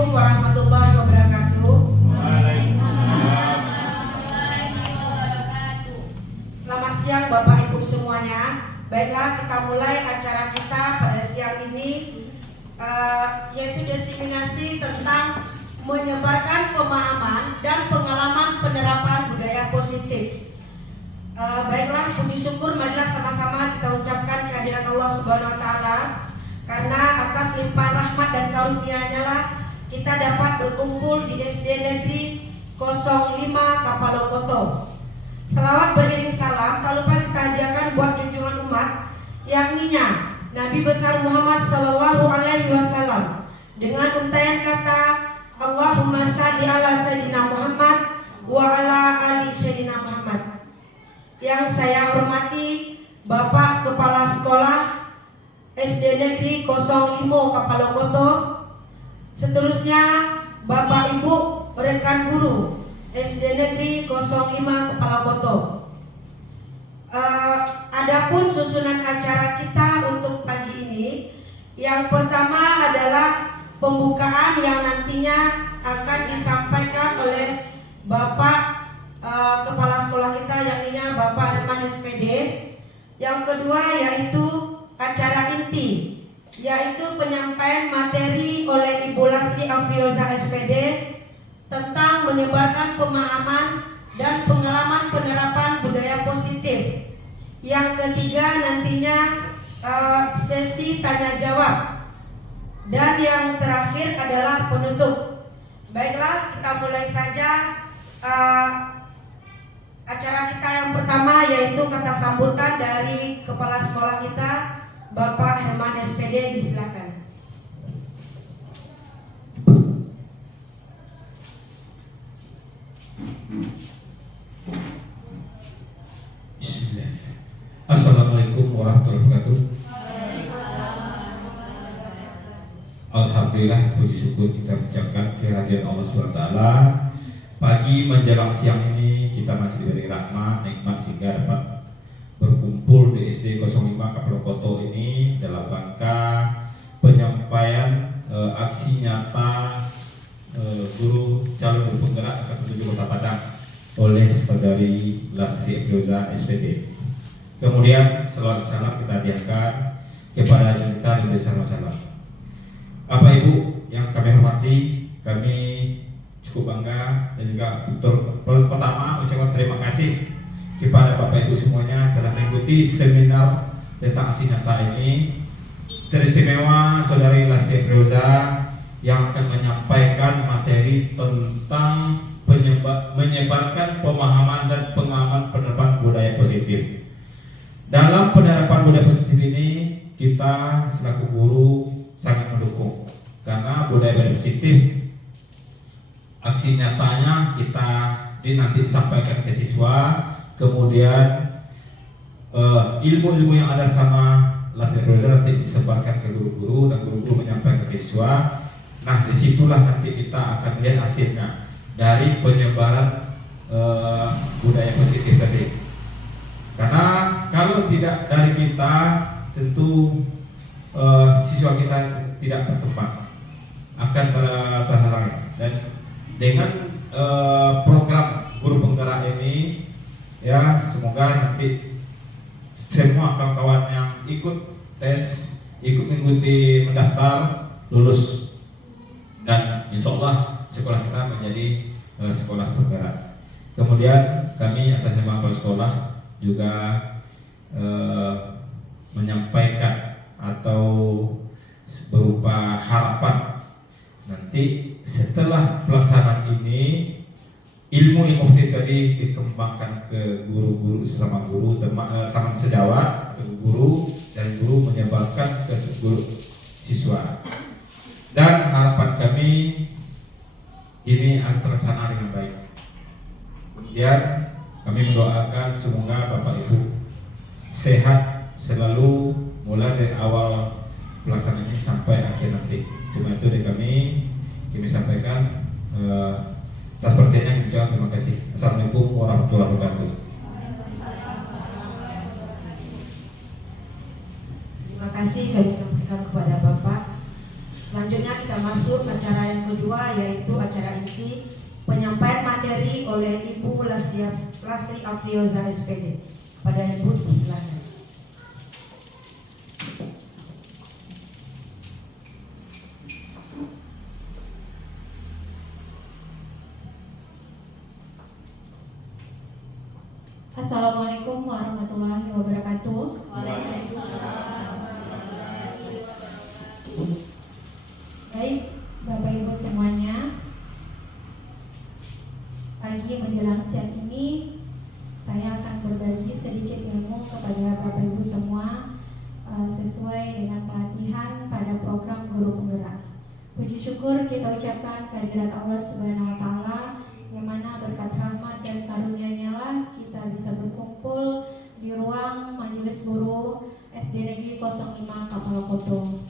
Assalamualaikum warahmatullahi wabarakatuh. Waalaikumsalam. Selamat siang Bapak Ibu semuanya. Baiklah, kita mulai acara kita pada siang ini, yaitu diseminasi tentang menyebarkan pemahaman dan pengalaman penerapan budaya positif. Baiklah, puji syukur marilah sama-sama kita ucapkan kehadiran Allah Subhanahu wa taala, karena atas limpahan rahmat dan karunia-Nya lah kita dapat berkumpul di SD Negeri 05 Kapalokoto. Selawat beriring salam tak lupa kita hadiahkan buat junjungan umat, yakninya Nabi besar Muhammad sallallahu alaihi wasallam, dengan untaian kata Allahumma salli ala sayyidina Muhammad wa ala ali sayyidina Muhammad. Yang saya hormati Bapak Kepala Sekolah SD Negeri 05 Kapalokoto, seterusnya Bapak Ibu rekan guru SD Negeri 05 Kapalokoto. Adapun susunan acara kita untuk pagi ini, yang pertama adalah pembukaan yang nantinya akan disampaikan oleh Bapak Kepala Sekolah kita, yakni Bapak Herman SPD. Yang kedua yaitu acara inti, yaitu penyampaian materi oleh Ibu Lasri Afrioza SPD tentang menyebarkan pemahaman dan pengalaman penerapan budaya positif. Yang ketiga nantinya sesi tanya jawab, dan yang terakhir adalah penutup. Baiklah, kita mulai saja acara kita yang pertama, yaitu kata sambutan dari Kepala Sekolah kita Bapak Herman SPD. Disilakan. Bismillah. Assalamualaikum warahmatullahi wabarakatuh. Alhamdulillah, puji syukur kita ucapkan kehadiran Allah SWT. Pagi menjelang siang ini kita masih diberi rahmat, nikmat sehingga dapat berkumpul di SD 05 Kapalokoto ini dalam rangka penyampaian aksi nyata guru calon guru penggerak ke-7 Kota Padang oleh saudari Lasri Afrioza SPD. Kemudian selawat salam kita hadiahkan kepada junta dan bersama-sama. Bapak Ibu yang kami hormati, kami cukup bangga dan juga pertama ucapan terima kasih kepada Bapak Ibu semuanya telah mengikuti seminar tentang aksi nyata ini. Teristimewa saudari Lasri Afrioza yang akan menyampaikan materi tentang menyebarkan pemahaman dan pengalaman penerapan budaya positif. Dalam penerapan budaya positif ini kita selaku guru sangat mendukung, karena budaya positif aksi nyatanya kita nanti disampaikan ke siswa, kemudian ilmu-ilmu yang ada sama Lasri Afrioza nanti disebarkan ke guru-guru dan guru-guru menyampaikan ke siswa. Nah, disitulah nanti kita akan lihat hasilnya dari penyebaran budaya positif tadi. Karena kalau tidak dari kita, tentu siswa kita tidak berkembang, akan terhalang. Dan dengan program guru penggerak ini, ya semoga nanti semua kawan-kawan yang ikut tes, ikut mengikuti mendaftar, lulus, dan insya Allah sekolah kita menjadi sekolah penggerak. Kemudian kami atas nama kepala sekolah juga menyampaikan atau berupa harapan nanti setelah pelaksanaan ini ilmu-ilmu tadi dikembangkan ke guru-guru sesama guru, teman sejawat, guru, dan guru menyebarkan ke seluruh siswa. Dan harapan kami ini akan terlaksana dengan baik. Kemudian kami mendoakan semoga Bapak Ibu sehat selalu mulai dari awal pelaksanaan ini sampai akhir nanti. Cuma itu dari kami sampaikan. Atas perhatiannya kami ucapkan terima kasih. Assalamualaikum warahmatullahi wabarakatuh. Terima kasih kami sampaikan kepada Bapak. Selanjutnya kita masuk acara yang kedua. kedua yaitu acara inti penyampaian materi oleh Ibu Lastri Afrioza SPD. Pada Ibu dipersilakan. Assalamualaikum warahmatullahi wabarakatuh. Baik, Bapak Ibu semuanya, pagi menjelang siang ini saya akan berbagi sedikit ilmu kepada Bapak Ibu semua sesuai dengan pelatihan pada program Guru Penggerak. Puji syukur kita ucapkan kehadirat Allah Subhanahu wa Ta'ala, yang mana berkat rahmat dan karunia-Nya lah kita bisa berkumpul di ruang Majelis Guru SD Negeri 05 Kapalokoto.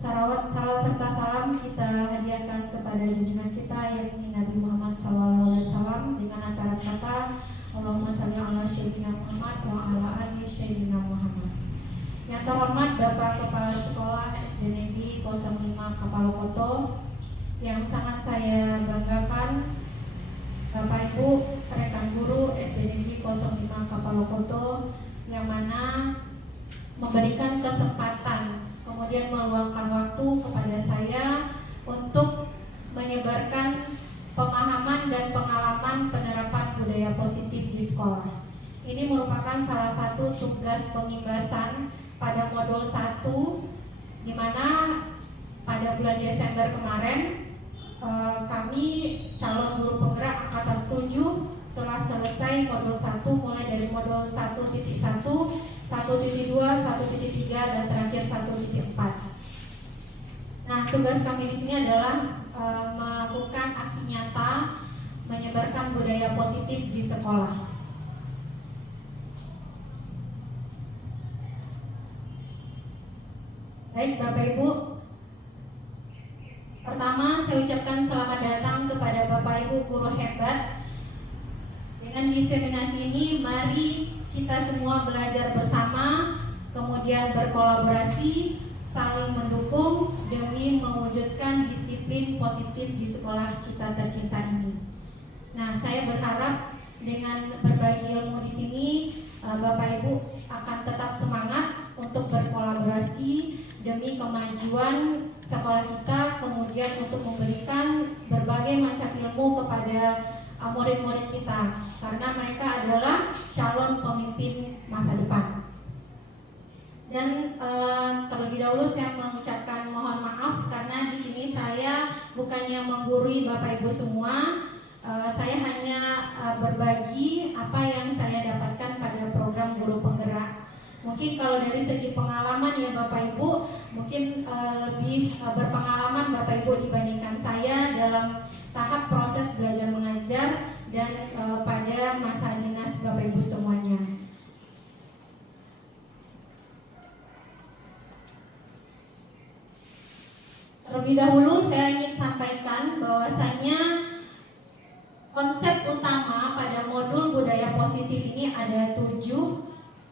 Salawat serta salam kita hadiahkan kepada junjungan kita yakni Nabi Muhammad SAW dengan antara kata Allahumma shalli ala Sayyidina Muhammad wa ala ali Sayyidina Muhammad. Yang terhormat Bapak Kepala Sekolah SD Negeri 05 Kapalokoto, yang sangat saya banggakan Bapak Ibu rekan guru SD Negeri 05 Kapalokoto, yang mana memberikan kesempatan kemudian meluangkan waktu kepada saya untuk menyebarkan pemahaman dan pengalaman penerapan budaya positif di sekolah. Ini merupakan salah satu tugas pengimbasan pada modul 1, di mana pada bulan Desember kemarin kami calon guru penggerak angkatan 7 telah selesai modul 1, mulai dari modul 1.1, 1.2, 1.3 dan terakhir 1.4. Nah, tugas kami di sini adalah melakukan aksi nyata menyebarkan budaya positif di sekolah. Baik Bapak Ibu, pertama saya ucapkan selamat datang kepada Bapak Ibu guru hebat. Dengan diseminasi ini mari kita semua belajar bersama, kemudian berkolaborasi, saling mendukung demi mewujudkan disiplin positif di sekolah kita tercinta ini. Nah, saya berharap dengan berbagi ilmu di sini Bapak Ibu akan tetap semangat untuk berkolaborasi demi kemajuan sekolah kita, kemudian untuk memberikan berbagai macam ilmu kepada murid-murid kita, karena mereka adalah calon pemimpin masa depan. Dan terlebih dahulu saya mengucapkan mohon maaf karena di sini saya bukannya menggurui Bapak Ibu semua, saya hanya berbagi apa yang saya dapatkan pada program Guru Penggerak. Mungkin kalau dari segi pengalaman ya Bapak Ibu, mungkin lebih berpengalaman Bapak Ibu dibandingkan saya dalam tahap proses belajar mengajar dan pada masa dinas Bapak Ibu semuanya. Terlebih dahulu saya ingin sampaikan bahwasannya konsep utama pada modul budaya positif ini ada 7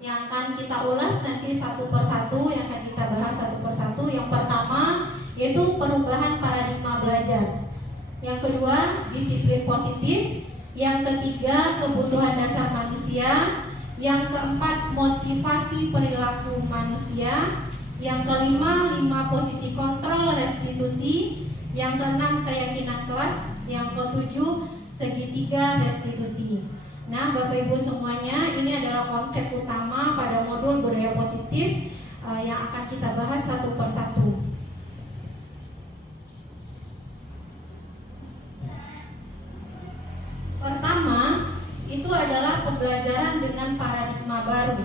yang akan kita ulas nanti satu persatu, yang akan kita bahas satu persatu. Yang pertama yaitu perubahan paradigma belajar. Yang kedua, disiplin positif. Yang ketiga, kebutuhan dasar manusia. Yang keempat, motivasi perilaku manusia. Yang kelima, 5 posisi kontrol restitusi. Yang keenam, keyakinan kelas. Yang ketujuh, segitiga restitusi. Nah, Bapak Ibu semuanya, ini adalah konsep utama pada modul budaya positif yang akan kita bahas satu persatu. Pertama, itu adalah pembelajaran dengan paradigma baru.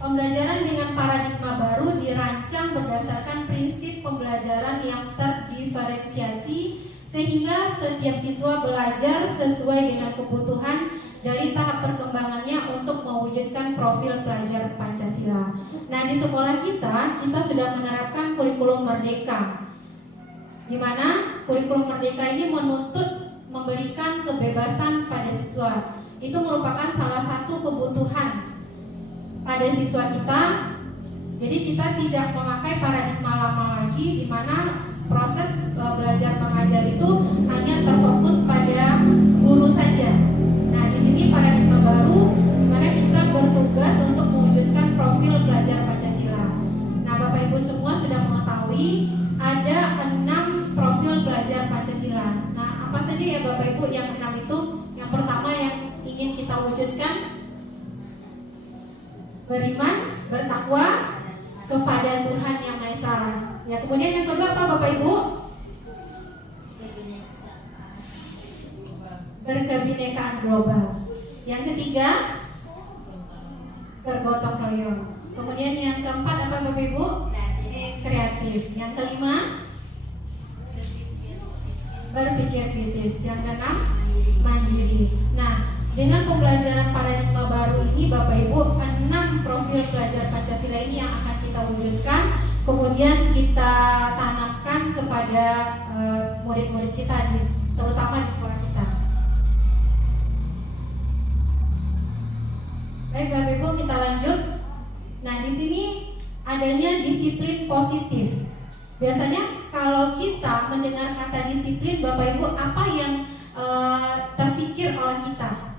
Pembelajaran dengan paradigma baru dirancang berdasarkan prinsip pembelajaran yang terdiferensiasi, sehingga setiap siswa belajar sesuai dengan kebutuhan dari tahap perkembangannya untuk mewujudkan profil pelajar Pancasila. Nah, di sekolah kita sudah menerapkan kurikulum merdeka, di mana kurikulum merdeka ini menuntut memberikan kebebasan pada siswa. Itu merupakan salah satu kebutuhan pada siswa kita. Jadi kita tidak memakai paradigma lama lagi, di mana proses belajar mengajar itu hanya terfokus pada guru saja. Nah, di sini paradigma baru di mana kita bertugas untuk mewujudkan profil belajar Pancasila. Nah, Bapak Ibu semua sudah mengetahui ada 6 profil belajar Pancasila. Nah, apa saja ya Bapak Ibu yang 6 itu? Yang pertama yang ingin kita wujudkan, beriman, bertakwa kepada Tuhan Yang Maha Esa. Ya, kemudian yang kedua apa Bapak Ibu? Berkebinekaan global. Yang ketiga, bergotong royong. Kemudian yang keempat apa Bapak Ibu? Kreatif. Yang kelima, berpikir kritis. Yang keenam, mandiri. Nah, dengan pembelajaran paradigma baru ini Bapak Ibu, 6 profil pelajar Pancasila ini yang akan kita wujudkan, kemudian kita tanamkan kepada murid-murid kita, terutama di sekolah kita. Baik Bapak Ibu, kita lanjut. Nah, di sini adanya disiplin positif. Biasanya kalau kita mendengar kata disiplin, Bapak Ibu, apa yang terfikir oleh kita?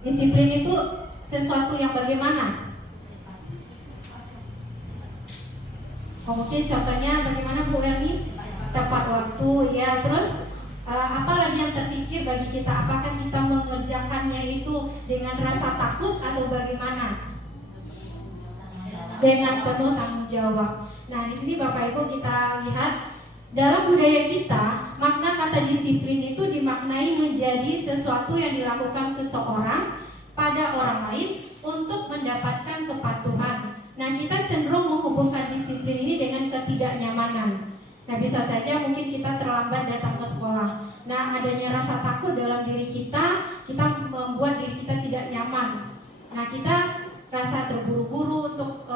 Disiplin itu sesuatu yang bagaimana? Mungkin contohnya bagaimana Bu Elmi? Tepat waktu, ya. Terus apa lagi yang terfikir bagi kita? Apakah kita mengerjakannya itu dengan rasa takut atau bagaimana? Dengan penuh tanggung jawab. Nah, di sini Bapak Ibu kita lihat dalam budaya kita, makna kata disiplin itu dimaknai menjadi sesuatu yang dilakukan seseorang pada orang lain untuk mendapatkan kepatuhan. Nah, kita cenderung menghubungkan disiplin ini dengan ketidaknyamanan. Nah, bisa saja mungkin kita terlambat datang ke sekolah. Nah, adanya rasa takut dalam diri kita membuat diri kita tidak nyaman. Nah, kita rasa terburu-buru untuk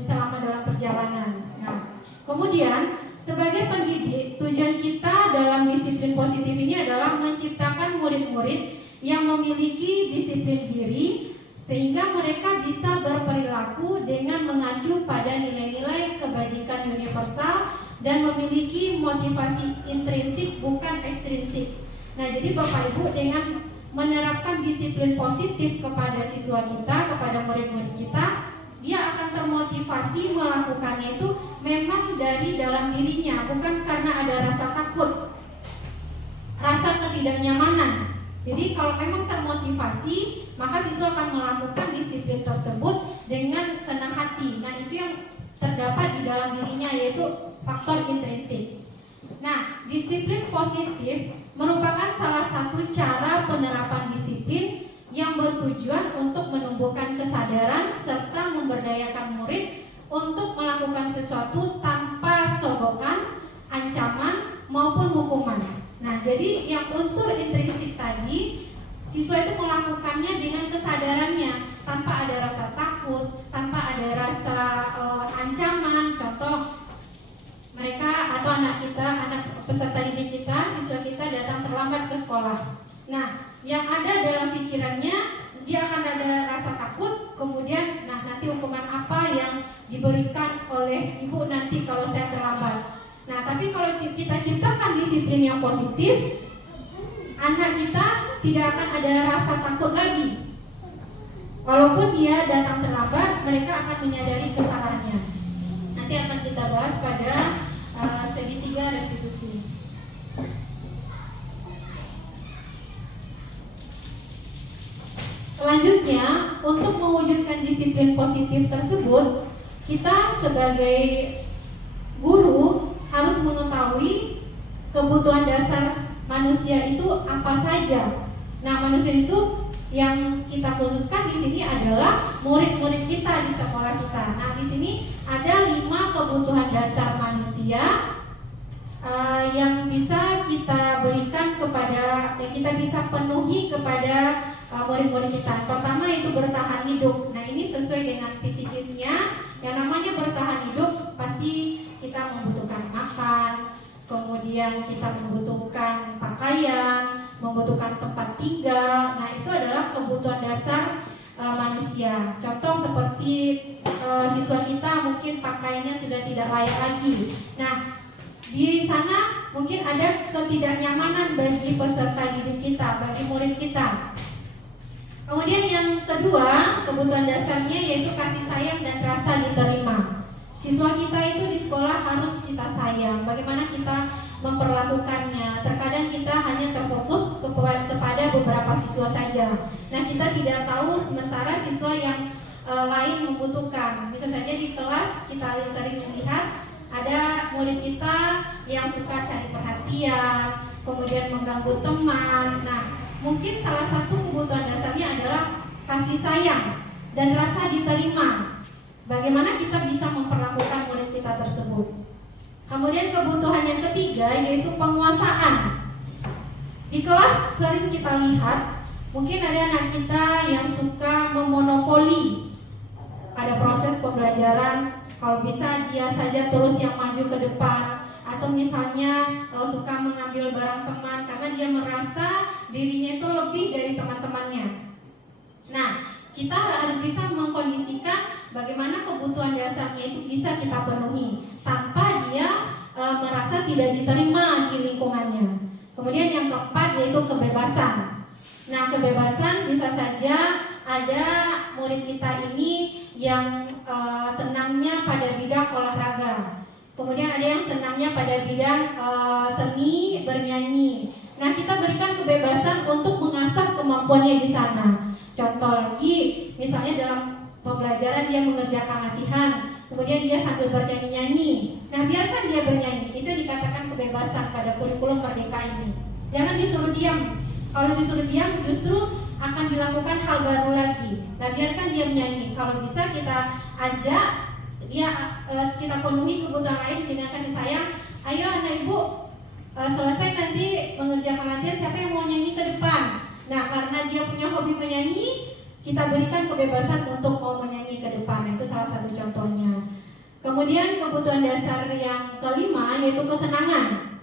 selama dalam perjalanan. Nah, kemudian sebagai pendidik, tujuan kita dalam disiplin positif ini adalah menciptakan murid-murid yang memiliki disiplin diri sehingga mereka bisa berperilaku dengan mengacu pada nilai-nilai kebajikan universal dan memiliki motivasi intrinsik bukan ekstrinsik. Nah, jadi Bapak Ibu dengan menerapkan disiplin positif kepada siswa kita, kepada murid-murid kita, dia akan termotivasi melakukannya itu memang dari dalam dirinya, bukan karena ada rasa takut, rasa ketidaknyamanan. Jadi kalau memang termotivasi, maka siswa akan melakukan disiplin tersebut dengan senang hati. Nah, itu yang terdapat di dalam dirinya, yaitu faktor intrinsik. Nah, disiplin positif merupakan salah satu cara penerapan disiplin yang bertujuan untuk menumbuhkan kesadaran serta memberdayakan murid untuk melakukan sesuatu tanpa sogokan, ancaman maupun hukuman. Nah, jadi yang unsur intrinsik tadi, siswa itu melakukannya dengan kesadarannya, tanpa ada rasa takut, tanpa ada rasa ancaman. Contoh, mereka atau anak kita, anak peserta didik kita, siswa kita datang terlambat ke sekolah. Nah, yang ada dalam pikirannya, dia akan ada rasa takut, kemudian nanti hukuman apa yang diberikan oleh ibu nanti kalau saya terlambat. Nah, tapi kalau kita ciptakan disiplin yang positif, anak kita tidak akan ada rasa takut lagi. Walaupun dia datang terlambat, mereka akan menyadari kesalahannya. Nanti akan kita bahas pada segitiga restitusi. Selanjutnya, untuk mewujudkan disiplin positif tersebut, kita sebagai guru harus mengetahui kebutuhan dasar manusia itu apa saja. Nah, manusia itu yang kita khususkan di sini adalah murid-murid kita di sekolah kita. Nah, di sini ada 5 kebutuhan dasar manusia yang bisa kita berikan kepada, yang kita bisa penuhi kepada murid-murid kita. Pertama itu bertahan hidup. Nah, ini sesuai dengan fisikisnya. Yang namanya bertahan hidup pasti kita membutuhkan makan, kemudian kita membutuhkan pakaian, membutuhkan tempat tinggal. Nah, itu adalah kebutuhan dasar manusia. Contoh seperti siswa kita mungkin pakaiannya sudah tidak layak lagi. Nah, di sana mungkin ada ketidaknyamanan bagi peserta didik kita, bagi murid kita. Kemudian yang kedua, kebutuhan dasarnya yaitu kasih sayang dan rasa diterima. Siswa kita itu di sekolah harus kita sayang. Bagaimana kita memperlakukannya? Terkadang kita hanya terfokus kepada beberapa siswa saja. Nah, kita tidak tahu sementara siswa yang lain membutuhkan. Bisa saja di kelas kita sering melihat ada murid kita yang suka cari perhatian, kemudian mengganggu teman. Nah, mungkin salah satu kebutuhan dasarnya adalah kasih sayang dan rasa diterima. Bagaimana kita bisa memperlakukan murid kita tersebut. Kemudian kebutuhan yang ketiga yaitu penguasaan. Di kelas sering kita lihat mungkin ada anak kita yang suka memonopoli pada proses pembelajaran. Kalau bisa dia saja terus yang maju ke depan, atau misalnya suka mengambil barang teman karena dia merasa dirinya itu lebih dari teman-temannya. Nah, kita harus bisa mengkondisikan bagaimana kebutuhan dasarnya itu bisa kita penuhi tanpa dia merasa tidak diterima di lingkungannya. Kemudian yang keempat yaitu kebebasan. Nah, kebebasan bisa saja ada murid kita ini yang senangnya pada bidang olahraga. Kemudian ada yang senangnya pada bidang seni, bernyanyi. Nah, kita berikan kebebasan untuk mengasah kemampuannya di sana. Contoh lagi, misalnya dalam pembelajaran dia mengerjakan latihan, kemudian dia sambil bernyanyi-nyanyi. Nah, biarkan dia bernyanyi. Itu dikatakan kebebasan pada kurikulum Merdeka ini. Jangan disuruh diam. Kalau disuruh diam justru akan dilakukan hal baru lagi. Nah, biarkan dia menyanyi. Kalau bisa kita ajak dia, kita penuhi kebutuhan lain dengan kasih sayang. Ayo anak ibu, selesai nanti mengerjakan latihan, siapa yang mau nyanyi ke depan? Nah, karena dia punya hobi menyanyi, kita berikan kebebasan untuk mau menyanyi ke depan. Itu salah satu contohnya. Kemudian kebutuhan dasar yang kelima yaitu kesenangan.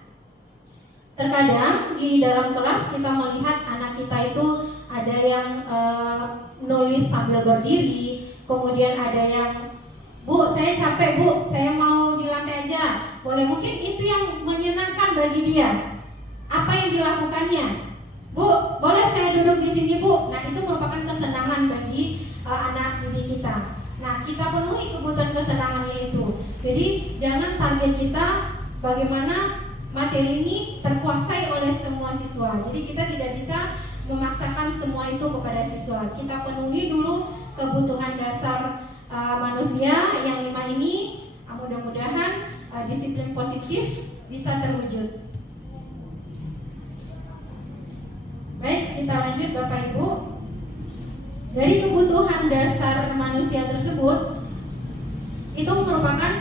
Terkadang di dalam kelas kita melihat anak kita itu ada yang nulis sambil berdiri, kemudian ada yang, Bu, saya capek Bu, saya mau di lantai aja. Boleh, mungkin itu yang menyenangkan bagi dia. Apa yang dilakukannya? Bu, boleh saya duduk di sini Bu. Nah, itu merupakan kesenangan bagi anak didik kita. Nah, kita penuhi kebutuhan kesenangannya itu. Jadi jangan target kita bagaimana materi ini terkuasai oleh semua siswa. Jadi kita tidak bisa memaksakan semua itu kepada siswa. Kita penuhi dulu kebutuhan dasar manusia yang 5 ini. Mudah-mudahan disiplin positif bisa terwujud. Baik, kita lanjut Bapak Ibu. Dari kebutuhan dasar manusia tersebut, itu merupakan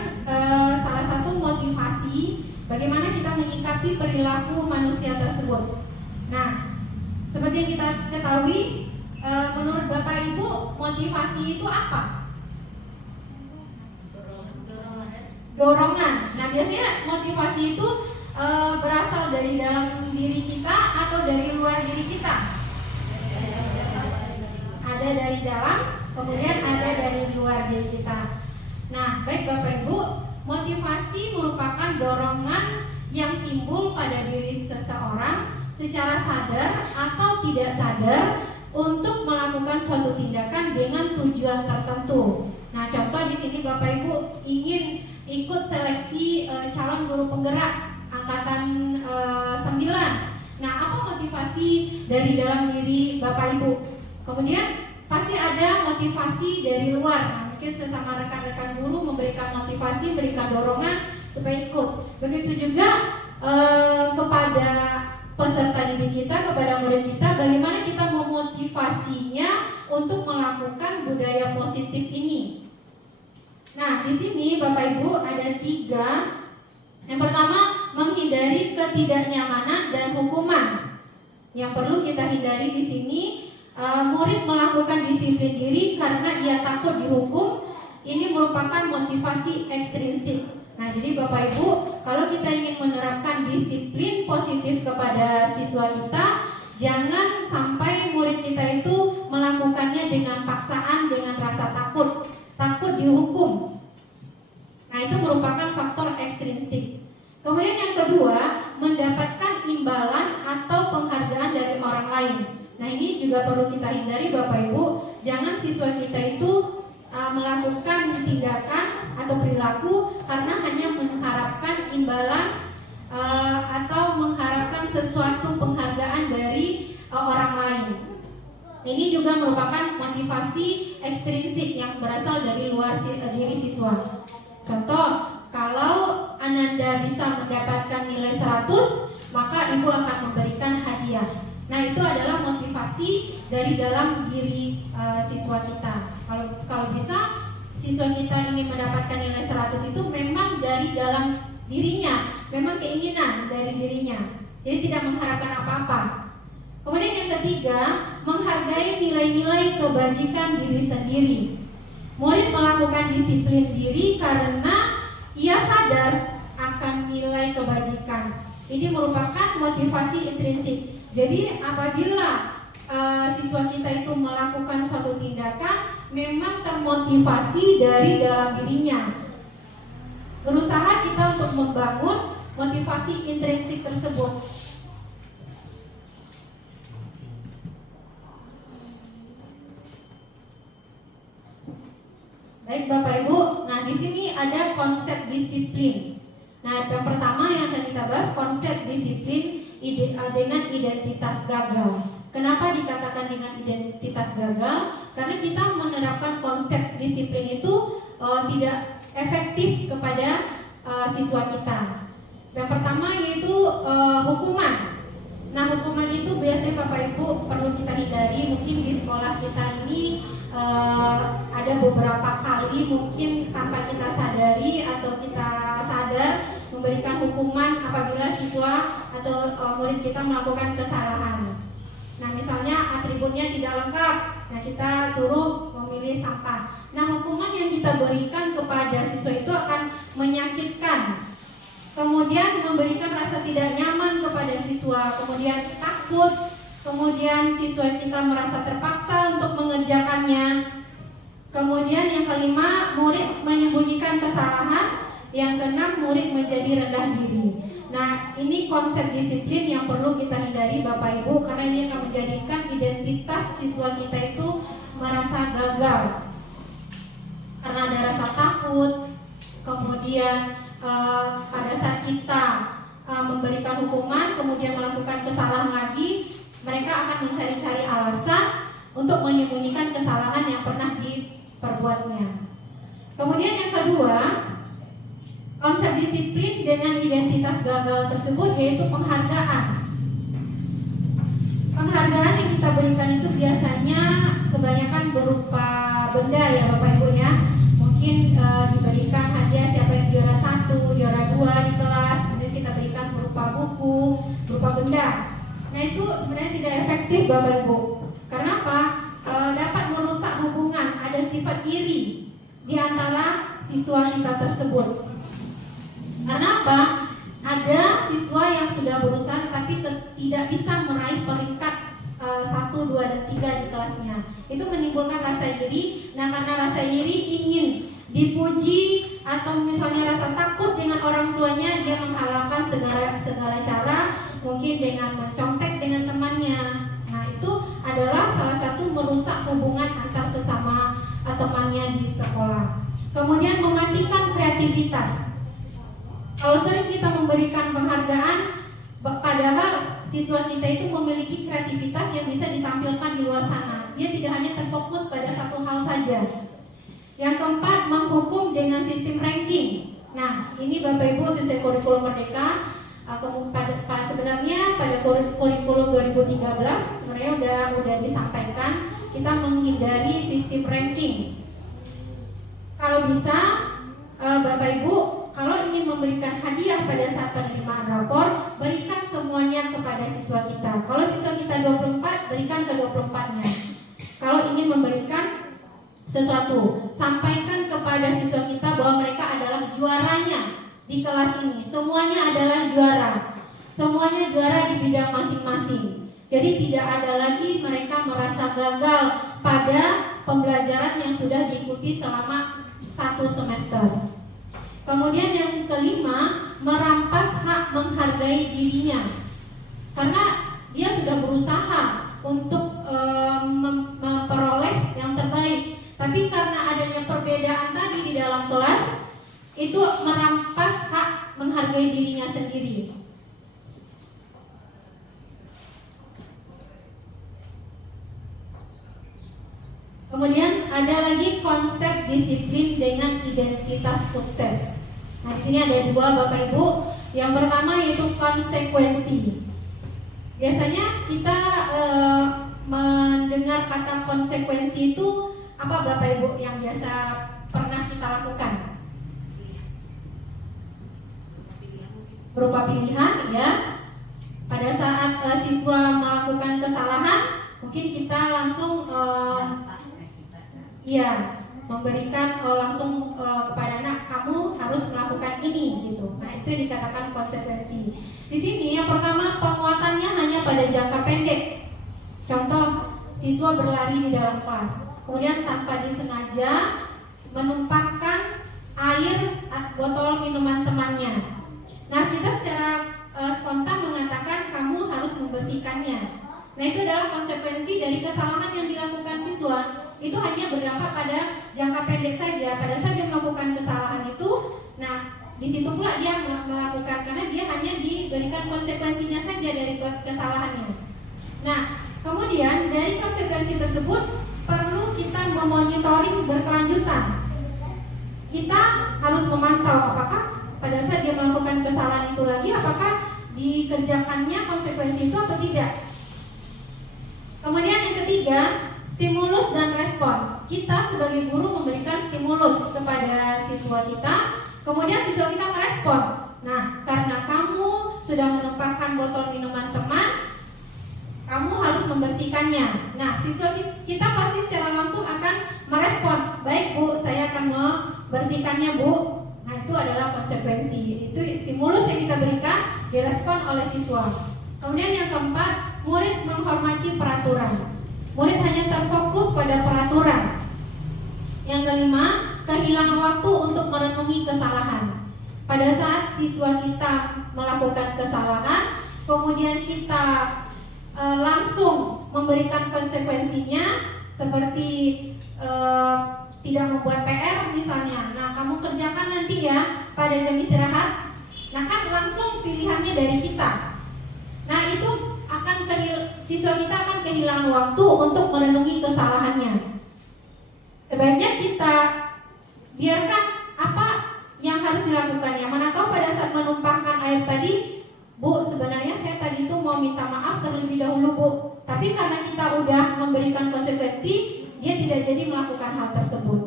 salah satu motivasi bagaimana kita menyikapi perilaku manusia tersebut. Nah, seperti yang kita ketahui, menurut Bapak Ibu, motivasi itu apa? Dorongan. Nah, biasanya motivasi itu berasal dari dalam diri kita atau dari luar diri kita? Ada dari dalam, kemudian ada dari luar diri kita. Nah, baik Bapak Ibu, motivasi merupakan dorongan yang timbul pada diri seseorang secara sadar atau tidak sadar untuk melakukan suatu tindakan dengan tujuan tertentu. Nah, contoh di sini Bapak Ibu ingin ikut seleksi calon guru penggerak angkatan 9. Nah, apa motivasi dari dalam diri Bapak Ibu? Kemudian pasti ada motivasi dari luar. Nah, mungkin sesama rekan-rekan guru memberikan motivasi, memberikan dorongan supaya ikut. Begitu juga kepada peserta didik kita, kepada murid kita, bagaimana kita memotivasinya untuk melakukan budaya positif ini. Nah, di sini Bapak Ibu ada 3. Yang pertama, menghindari ketidaknyamanan dan hukuman. Yang perlu kita hindari di sini, murid melakukan disiplin diri karena ia takut dihukum. Ini merupakan motivasi ekstrinsik. Nah, jadi Bapak Ibu, kalau kita ingin menerapkan disiplin positif kepada siswa kita, jangan sampai murid kita itu melakukannya dengan paksaan, dengan rasa takut dihukum. Nah, itu merupakan faktor ekstrinsik. Kemudian Nah, ini juga perlu kita hindari Bapak Ibu. Jangan siswa kita itu melakukan tindakan atau perilaku karena hanya mengharapkan imbalan atau mengharapkan sesuatu penghargaan dari orang lain. Ini juga merupakan motivasi ekstrinsik yang berasal dari luar diri siswa. Contoh, kalau Ananda bisa mendapatkan nilai 100, maka ibu akan memberikan hadiah. Nah, itu adalah motivasi dari dalam diri siswa kita. Kalau bisa siswa kita ini mendapatkan nilai 100 itu memang dari dalam dirinya, memang keinginan dari dirinya. Jadi tidak mengharapkan apa-apa. Kemudian yang ketiga, menghargai nilai-nilai kebajikan diri sendiri. Murid melakukan disiplin diri karena ia sadar akan nilai kebajikan. Ini merupakan motivasi intrinsik. Jadi apabila siswa kita itu melakukan suatu tindakan, memang termotivasi dari dalam dirinya. Berusaha kita untuk membangun motivasi intrinsik tersebut. Baik Bapak Ibu, nah di sini ada konsep disiplin. Nah, yang pertama yang akan kita bahas konsep disiplin dengan identitas gagal. Kenapa dikatakan dengan identitas gagal? Karena kita menerapkan konsep disiplin itu tidak efektif kepada siswa kita. Yang pertama yaitu hukuman. Nah, hukuman itu biasanya Bapak Ibu perlu kita hindari. Mungkin di sekolah kita ini ada beberapa kali mungkin tanpa kita sadari atau kita sadar memberikan hukuman apabila siswa atau murid kita melakukan kesalahan. Nah, misalnya atributnya tidak lengkap, nah kita suruh memilih sampah. Nah, hukuman yang kita berikan kepada siswa itu akan menyakitkan, kemudian memberikan rasa tidak nyaman kepada siswa, kemudian takut, kemudian siswa kita merasa terpaksa untuk mengerjakannya. Kemudian yang kelima, murid menyembunyikan kesalahan. Yang keenam, murid menjadi rendah diri. Nah, ini konsep disiplin yang perlu kita hindari Bapak Ibu, karena ini akan menjadikan identitas siswa kita itu merasa gagal karena ada rasa takut. Kemudian pada saat kita memberikan hukuman kemudian melakukan kesalahan lagi, mereka akan mencari-cari alasan untuk menyembunyikan kesalahan yang pernah diperbuatnya. Kemudian yang kedua, konsep disiplin dengan identitas gagal tersebut yaitu penghargaan. Penghargaan yang kita berikan itu biasanya kebanyakan berupa benda ya Bapak Ibu ya. Mungkin diberikan hadiah siapa yang juara 1, juara 2 di kelas, kemudian kita berikan berupa buku, berupa benda. Nah, itu sebenarnya tidak efektif Bapak Ibu. Karena apa? Dapat merusak hubungan, ada sifat iri di antara siswa kita tersebut. Karena apa? Ada siswa yang sudah berusaha tapi tidak bisa meraih peringkat 1, 2, dan 3 di kelasnya. Itu menimbulkan rasa iri. Nah, karena rasa iri ingin dipuji atau misalnya rasa takut dengan orang tuanya, dia menghalalkan segala cara, mungkin dengan mencontek dengan temannya. Nah, itu adalah salah satu merusak hubungan antar sesama temannya di sekolah. Kemudian mematikan kreativitas. Kalau sering kita memberikan penghargaan, padahal siswa kita itu memiliki kreativitas yang bisa ditampilkan di luar sana. Dia tidak hanya terfokus pada satu hal saja. Yang keempat, menghukum dengan sistem ranking. Nah, ini Bapak Ibu sesuai kurikulum Merdeka. Sebenarnya pada kurikulum 2013 sebenarnya udah disampaikan kita menghindari sistem ranking. Kalau bisa Bapak Ibu, kalau ingin memberikan hadiah pada saat penerimaan rapor, berikan semuanya kepada siswa kita. Kalau siswa kita 24, berikan ke 24-nya. Kalau ingin memberikan sesuatu, sampaikan kepada siswa kita bahwa mereka adalah juaranya di kelas ini. Semuanya adalah juara. Semuanya juara di bidang masing-masing. Jadi tidak ada lagi mereka merasa gagal pada pembelajaran yang sudah diikuti selama 1 semester. Kemudian yang kelima, merampas hak menghargai dirinya. Karena dia sudah berusaha untuk itu merampas hak menghargai dirinya sendiri. Kemudian ada lagi konsep disiplin dengan identitas sukses. Nah, di sini ada dua Bapak Ibu. Yang pertama yaitu konsekuensi. Biasanya kita mendengar kata konsekuensi itu apa Bapak Ibu yang biasa pernah kita lakukan? Berupa pilihan, ya. Pada saat siswa melakukan kesalahan, mungkin kita langsung memberikan langsung kepada anak, kamu harus melakukan ini gitu. Nah, itu yang dikatakan konsekuensi. Di sini yang pertama penguatannya hanya pada jangka pendek. Contoh, siswa berlari di dalam kelas, kemudian tanpa disengaja menumpahkan air botol minuman temannya. Nah, kita secara spontan mengatakan kamu harus membersihkannya. Nah, itu adalah konsekuensi dari kesalahan yang dilakukan siswa. Itu hanya berdampak pada jangka pendek saja. Pada saat dia melakukan kesalahan itu, nah di situ pula dia melakukan, karena dia hanya diberikan konsekuensinya saja dari kesalahannya. Nah, kemudian dari konsekuensi tersebut perlu kita memonitoring berkelanjutan. Kita harus memantau apakah pada saat dia melakukan kesalahan itu lagi, apakah dikerjakannya konsekuensi itu atau tidak. Kemudian yang ketiga, stimulus dan respon. Kita sebagai guru memberikan stimulus kepada siswa kita, kemudian siswa kita merespon. Nah, karena kamu sudah menumpahkan botol minuman teman, kamu harus membersihkannya. Nah, siswa kita pasti secara langsung akan merespon, baik Bu, saya akan membersihkannya Bu. Nah, itu adalah konsekuensi. Itu stimulus yang kita berikan, direspon oleh siswa. Kemudian yang keempat, murid menghormati peraturan. Murid hanya terfokus pada peraturan. Yang kelima, kehilangan waktu untuk merenungi kesalahan. Pada saat siswa kita melakukan kesalahan, kemudian kita langsung memberikan konsekuensinya, seperti tidak membuat PR misalnya. Nah, kamu kerjakan nanti ya pada jam istirahat. Nah, kan langsung pilihannya dari kita. Nah, itu siswa kita akan kehilangan waktu untuk merenungi kesalahannya. Sebaiknya kita biarkan apa yang harus dilakukannya. Mana tahu pada saat menumpahkan air tadi, Bu, sebenarnya saya tadi itu mau minta maaf terlebih dahulu Bu, tapi karena kita udah memberikan konsekuensi, dia tidak jadi melakukan hal tersebut.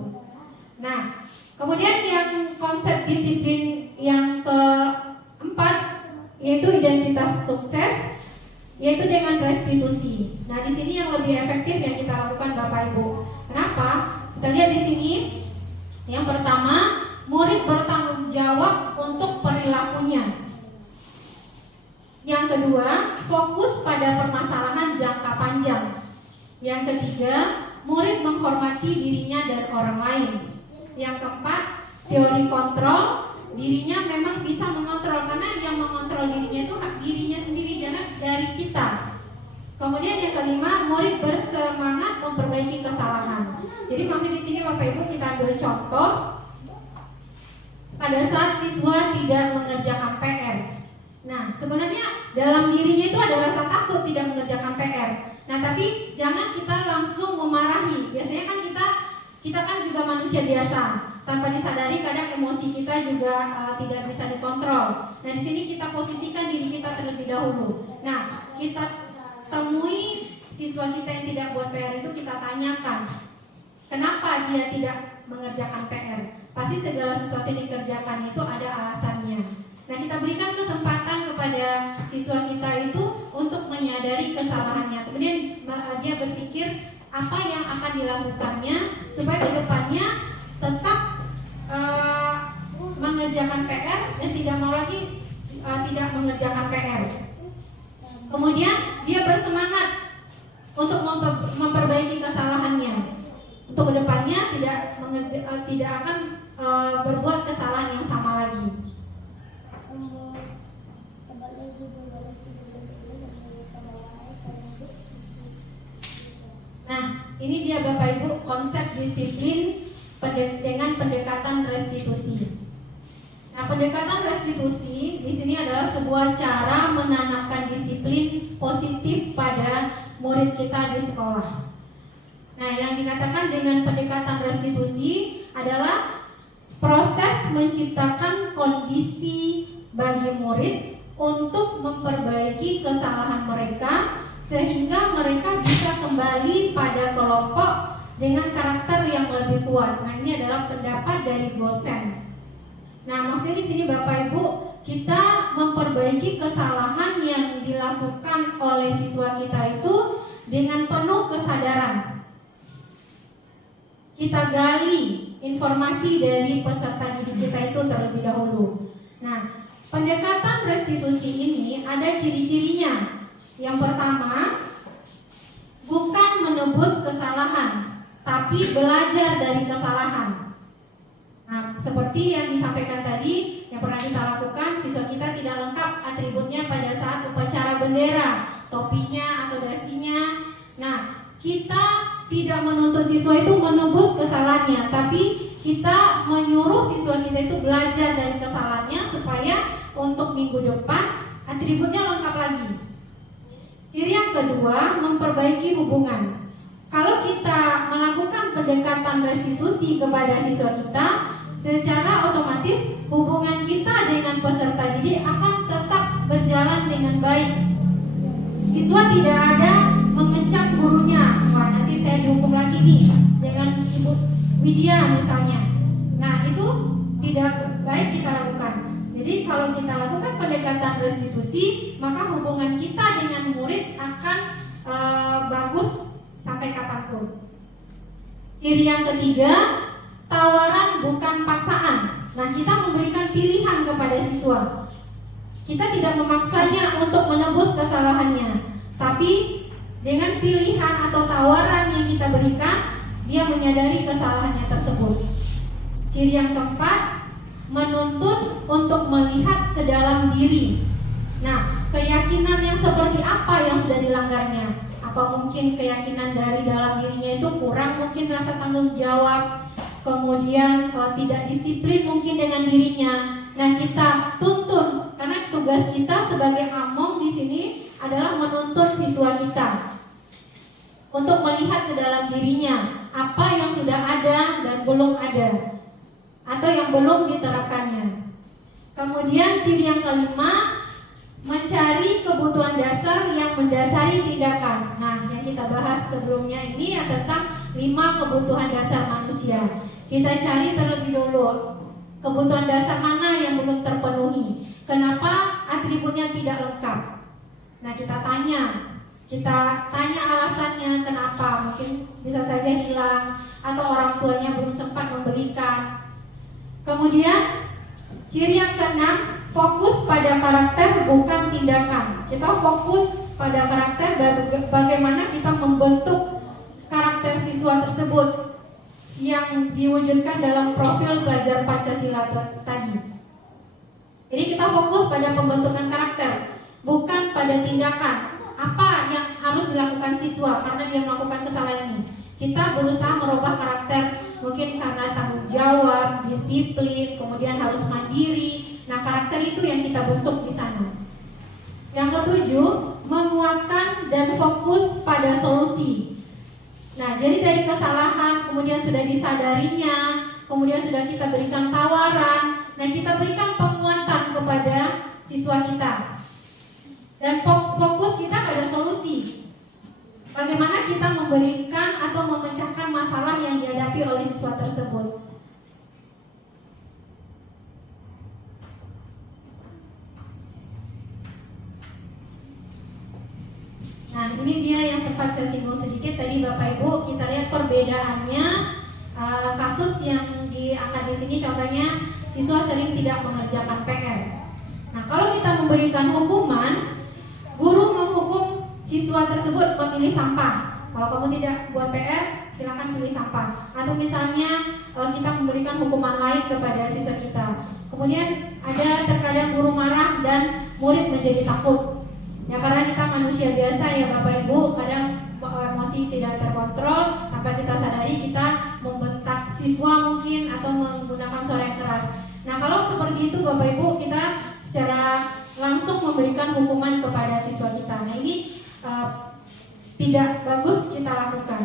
Nah, kemudian yang konsep disiplin yang keempat yaitu identitas sukses, yaitu dengan restitusi. Nah, di sini yang lebih efektif yang kita lakukan Bapak Ibu. Kenapa? Kita lihat di sini. Yang pertama, murid bertanggung jawab untuk perilakunya. Yang kedua, fokus pada permasalahan jangka panjang. Yang ketiga, murid menghormati dirinya dan orang lain. Yang keempat, teori kontrol. Dirinya memang bisa mengontrol, karena yang mengontrol dirinya itu dirinya sendiri, jangan dari kita. Kemudian yang kelima, murid bersemangat memperbaiki kesalahan. Jadi maksud di sini Bapak Ibu kita ambil contoh pada saat siswa tidak mengerjakan PR. Nah, sebenarnya dalam dirinya itu ada rasa takut tidak mengerjakan PR. Nah, tapi jangan kita langsung memarahi. Biasanya kan kita kan juga manusia biasa. Tanpa disadari kadang emosi kita juga tidak bisa dikontrol. Nah, di sini kita posisikan diri kita terlebih dahulu. Nah, kita temui siswa kita yang tidak buat PR itu, kita tanyakan kenapa dia tidak mengerjakan PR. Pasti segala sesuatu yang dikerjakan itu ada alasannya. Nah, kita berikan kesempatan kepada siswa kita itu untuk menyadari kesalahannya. Kemudian dia berpikir apa yang akan dilakukannya supaya ke depannya tetap mengerjakan PR dan tidak mau lagi tidak mengerjakan PR. Kemudian dia bersemangat untuk memperbaiki kesalahannya. Untuk kedepannya tidak akan berbuat kesalahan yang sama lagi. Nah, ini dia Bapak Ibu konsep disiplin dengan pendekatan restitusi. Nah, pendekatan restitusi di sini adalah sebuah cara menanamkan disiplin positif pada murid kita di sekolah. Nah, yang dikatakan dengan pendekatan restitusi adalah proses menciptakan kondisi bagi murid untuk memperbaiki kesalahan mereka sehingga mereka bisa kembali pada kelompok dengan karakter yang lebih kuat. Nah, ini adalah pendapat dari dosen. Nah, maksudnya di sini Bapak Ibu, kita memperbaiki kesalahan yang dilakukan oleh siswa kita itu dengan penuh kesadaran. Kita gali informasi dari peserta didik kita itu terlebih dahulu. Nah, pendekatan restitusi ini ada ciri-cirinya. Yang pertama, bukan menebus kesalahan, tapi belajar dari kesalahan. Nah, seperti yang disampaikan tadi, yang pernah kita lakukan, siswa kita tidak lengkap atributnya pada saat upacara bendera, topinya atau dasinya. Nah, kita tidak menuntut siswa itu menebus kesalahannya, tapi kita menyuruh siswa kita itu belajar dari kesalahannya supaya untuk minggu depan atributnya lengkap lagi. Ciri yang kedua, memperbaiki hubungan. Kalau kita melakukan pendekatan restitusi kepada siswa kita, secara otomatis hubungan kita dengan peserta didik akan tetap berjalan dengan baik. Siswa tidak ada mengecat gurunya, wah nanti saya dihukum lagi nih dengan Ibu Widya misalnya. Nah, itu tidak baik kita lakukan. Jadi kalau kita lakukan pendekatan restitusi, maka hubungan kita dengan murid akan bagus sampai kapanpun. Ciri yang ketiga, tawaran bukan paksaan. Nah, kita memberikan pilihan kepada siswa. Kita tidak memaksanya untuk menebus kesalahannya, tapi dengan pilihan atau tawaran yang kita berikan, dia menyadari kesalahannya tersebut. Ciri yang keempat, menuntut untuk melihat ke dalam diri. Nah, keyakinan yang seperti apa yang sudah dilanggarnya? Apa mungkin keyakinan dari dalam dirinya itu kurang, mungkin rasa tanggung jawab, kemudian tidak disiplin mungkin dengan dirinya. Nah, kita tuntun, karena tugas kita sebagai among di sini adalah menuntun siswa kita untuk melihat ke dalam dirinya apa yang sudah ada dan belum ada, atau yang belum diterapkannya. Kemudian ciri yang kelima, mencari kebutuhan dasar yang mendasari tindakan. Nah, yang kita bahas sebelumnya ini tentang 5 kebutuhan dasar manusia. Kita cari terlebih dulu kebutuhan dasar mana yang belum terpenuhi. Kenapa atributnya tidak lengkap? Nah, kita tanya alasannya kenapa. Mungkin bisa saja hilang atau orang tuanya belum sempat membelikan. Kemudian ciri yang keenam, fokus pada karakter bukan tindakan. Kita fokus pada karakter, bagaimana kita membentuk karakter siswa tersebut yang diwujudkan dalam profil pelajar Pancasila tadi. Jadi kita fokus pada pembentukan karakter, bukan pada tindakan. Apa yang harus dilakukan siswa karena dia melakukan kesalahan ini? Kita berusaha merubah karakter, mungkin karena tanggung jawab, disiplin, kemudian harus mandiri. Nah, karakter itu yang kita bentuk di sana. Yang ketujuh, menguatkan dan fokus pada solusi. Nah, jadi dari kesalahan kemudian sudah disadarinya, kemudian sudah kita berikan tawaran. Nah, kita berikan penguatan kepada siswa kita. Dan fokus kita pada solusi. Bagaimana kita memberikan atau memecahkan masalah yang dihadapi oleh siswa tersebut. Nah, ini dia yang sempat saya singgung sedikit tadi Bapak Ibu. Kita lihat perbedaannya. Kasus yang diangkat di sini contohnya siswa sering tidak mengerjakan PR. Nah, kalau kita memberikan hukuman, guru menghukum siswa tersebut memilih sampah. Kalau kamu tidak buat PR, silakan pilih sampah. Atau misalnya kita memberikan hukuman lain kepada siswa kita. Kemudian ada terkadang guru marah dan murid menjadi takut. Ya, karena kita manusia biasa ya Bapak Ibu, kadang emosi tidak terkontrol, tanpa kita sadari kita membentak siswa mungkin atau menggunakan suara yang keras. Nah, kalau seperti itu Bapak Ibu kita secara langsung memberikan hukuman kepada siswa kita. Nah ini tidak bagus kita lakukan.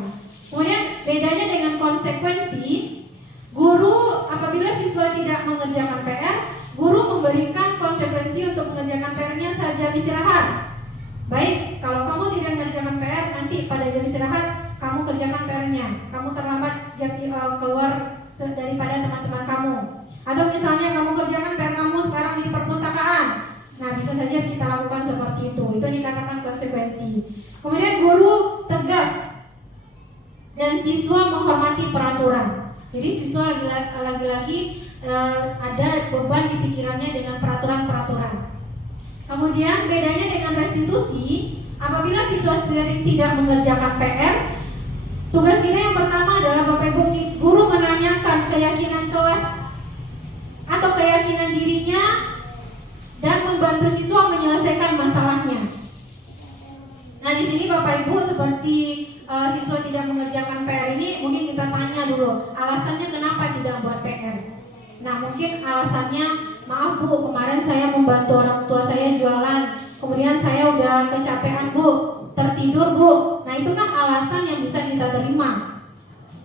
Kemudian bedanya dengan konsekuensi, guru apabila siswa tidak mengerjakan PR, guru memberikan konsekuensi untuk mengerjakan PR-nya saat jam istirahat. Baik, kalau kamu tidak mengerjakan PR, nanti pada jam istirahat kamu kerjakan PR-nya. Kamu terlambat keluar daripada teman-teman kamu. Atau misalnya kamu kerjakan PR kamu sekarang di perpustakaan. Nah, bisa saja kita lakukan seperti itu. Itu dikatakan konsekuensi. Kemudian guru tegas dan siswa menghormati peraturan. Jadi siswa lagi-lagi ada beban di pikirannya dengan peraturan-peraturan. Kemudian bedanya dengan restitusi, apabila siswa sendiri tidak mengerjakan PR, tugas kita yang pertama adalah Bapak Ibu guru menanyakan keyakinan kelas atau keyakinan dirinya dan membantu siswa menyelesaikan masalahnya. Nah di sini Bapak Ibu seperti siswa tidak mengerjakan PR ini, mungkin kita tanya dulu alasannya kenapa tidak buat PR. Nah mungkin alasannya, maaf Bu, kemarin saya membantu orang tua saya jualan, kemudian saya udah kecapean Bu, tertidur Bu. Nah itu kan alasan yang bisa kita terima.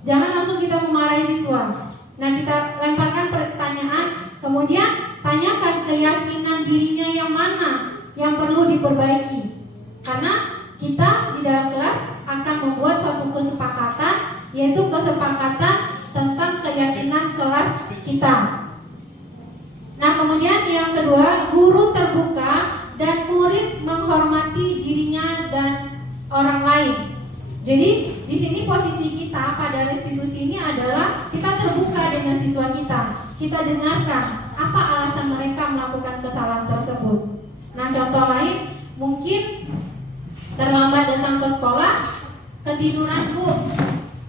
Jangan langsung kita memarahi siswa. Nah kita lemparkan pertanyaan, kemudian tanyakan keyakinan dirinya yang mana yang perlu diperbaiki. Karena kita di dalam kelas akan membuat suatu kesepakatan, yaitu kesepakatan tentang keyakinan kelas kita. Nah kemudian yang kedua, guru terbuka dan murid menghormati dirinya dan orang lain. Jadi di sini posisi kita pada restitusi ini adalah kita terbuka dengan siswa kita. Kita dengarkan apa alasan mereka melakukan kesalahan tersebut. Nah contoh lain, mungkin terlambat datang ke sekolah, ketiduran Bu,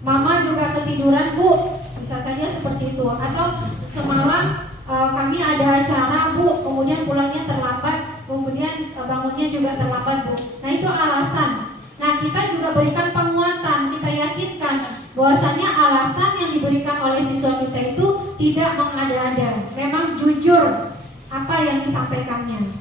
mama juga ketiduran Bu, bisa saja seperti itu. Atau semalam kami ada acara Bu, kemudian pulangnya terlambat, kemudian bangunnya juga terlambat Bu. Nah itu alasan. Nah kita juga berikan penguatan, kita yakinkan bahwasanya alasan yang diberikan oleh siswa kita itu tidak mengada-ada, memang jujur apa yang disampaikannya.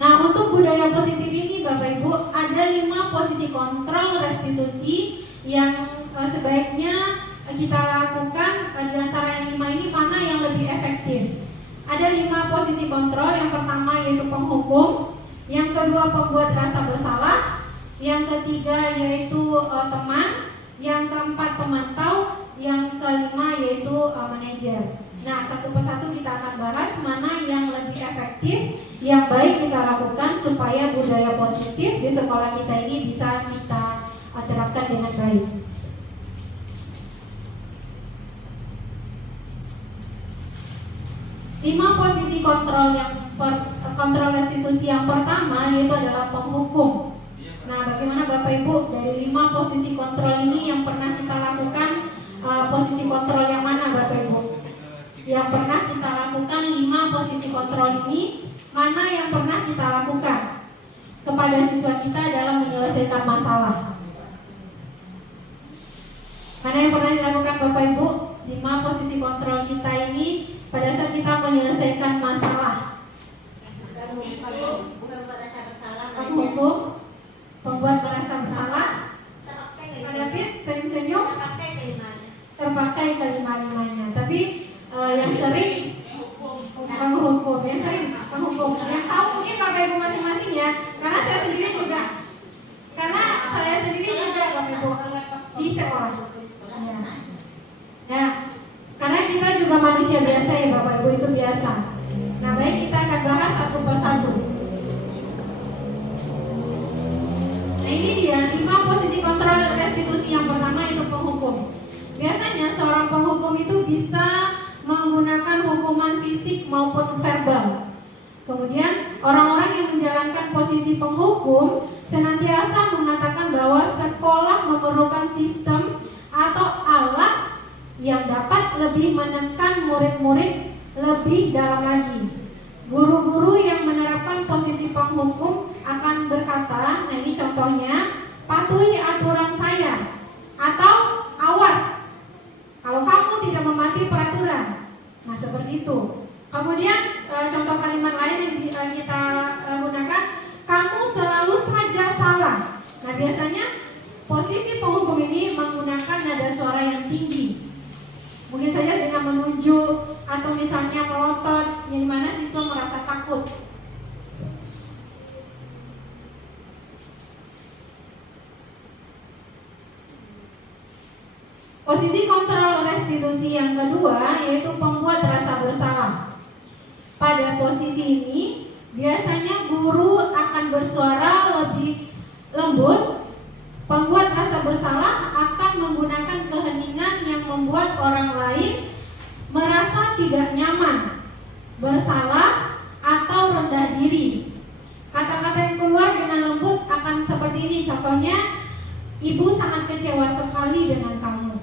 Nah untuk budaya positif ini Bapak Ibu ada 5 posisi kontrol restitusi yang sebaiknya kita lakukan. Di antara yang 5 ini mana yang lebih efektif? Ada 5 posisi kontrol. Yang pertama yaitu penghukum, yang kedua pembuat rasa bersalah, yang ketiga yaitu teman, yang keempat pemantau, yang kelima yaitu manajer. Nah satu persatu kita akan bahas mana yang lebih efektif, yang baik kita lakukan supaya budaya positif di sekolah kita ini bisa kita terapkan dengan baik. Lima posisi kontrol kontrol restitusi yang pertama yaitu adalah penghukum. Nah, bagaimana Bapak Ibu dari 5 posisi kontrol ini yang pernah kita lakukan, posisi kontrol yang mana Bapak Ibu? Yang pernah kita lakukan 5 posisi kontrol ini, mana yang pernah kita lakukan kepada siswa kita dalam menyelesaikan masalah? Mana yang pernah dilakukan Bapak Ibu? 5 posisi kontrol kita ini pada saat kita menyelesaikan masalah. Penghukum, pembuat merasa bersalah, Pak David senyum-senyum, terpakai kelima-limanya. Tapi yang sering penghukum, yang sering penghukum, yang tahu mungkin Bapak Ibu masing-masing ya, karena saya sendiri juga Bapak Ibu di sekolah. Ya, karena kita juga manusia biasa ya Bapak Ibu, itu biasa. Nah baik, kita akan bahas satu persatu. Nah ini dia 5 posisi kontrol restitusi. Yang pertama itu penghukum. Biasanya seorang penghukum itu bisa menggunakan hukuman fisik maupun verbal. Kemudian orang-orang yang menjalankan posisi penghukum senantiasa mengatakan bahwa sekolah memerlukan sistem atau alat yang dapat lebih menekan murid-murid lebih dalam lagi. Guru-guru yang menerapkan posisi penghukum akan berkata, nah ini contohnya, patuhi aturan saya, atau awas, lembut. Posisi kontrol restitusi yang kedua yaitu pembuat rasa bersalah. Pada posisi ini biasanya guru akan bersuara lebih lembut. Pembuat rasa bersalah akan menggunakan keheningan yang membuat orang lain merasa tidak nyaman, bersalah, atau rendah diri. Kata-kata yang keluar dengan lembut akan seperti ini. Contohnya, ibu sangat kecewa sekali dengan kamu.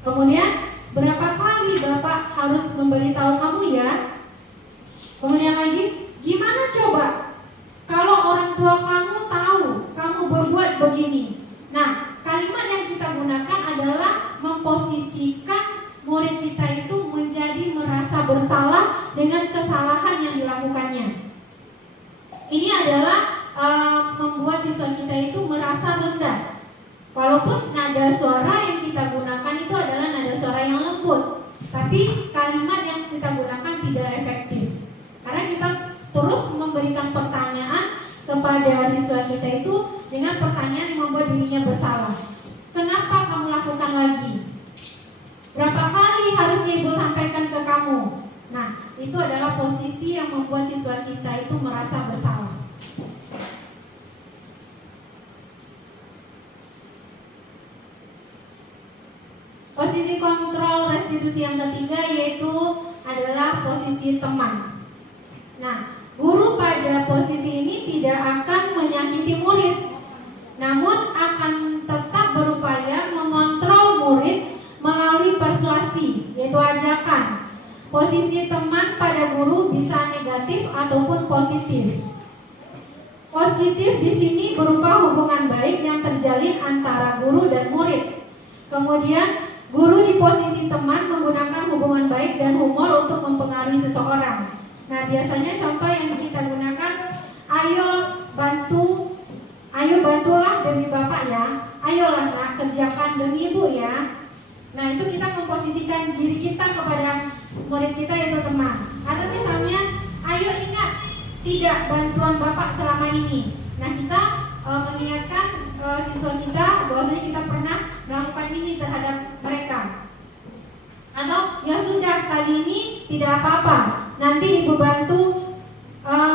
Kemudian, berapa kali bapak harus memberitahu kamu ya? Kemudian lagi, gimana coba kalau orang tua kamu tahu kamu berbuat begini? Nah, kalimat yang kita gunakan adalah memposisikan murid kita itu menjadi merasa bersalah dengan kesalahan yang dilakukannya. Ini adalah membuat siswa kita itu merasa rendah. Walaupun nada suara yang kita gunakan itu adalah nada suara yang lembut, tapi kalimat yang kita gunakan tidak efektif. Karena kita terus memberikan pertanyaan kepada siswa kita itu dengan pertanyaan yang membuat dirinya bersalah. Kenapa kamu lakukan lagi? Berapa kali harusnya ibu sampaikan ke kamu? Nah, itu adalah posisi yang membuat siswa kita itu merasa bersalah. Posisi kontrol restitusi yang ketiga yaitu adalah posisi teman. Nah, guru pada posisi ini tidak akan menyakiti murid, namun akan tetap berupaya mengontrol murid melalui persuasi, yaitu ajakan. Posisi teman pada guru bisa negatif ataupun positif. Positif di sini berupa hubungan baik yang terjalin antara guru dan murid. Kemudian guru di posisi teman menggunakan hubungan baik dan humor untuk mempengaruhi seseorang. Nah, biasanya contoh yang kita gunakan, ayo bantulah demi bapak ya, ayolah nak kerjakan demi ibu ya. Nah, itu kita memposisikan diri kita kepada murid kita yaitu teman. Atau misalnya, ayo ingat tidak bantuan bapak selama ini. Nah, kita mengingatkan siswa kita bahwasanya kita pernah melakukan ini terhadap mereka. Atau ya sudah, kali ini tidak apa-apa, nanti ibu bantu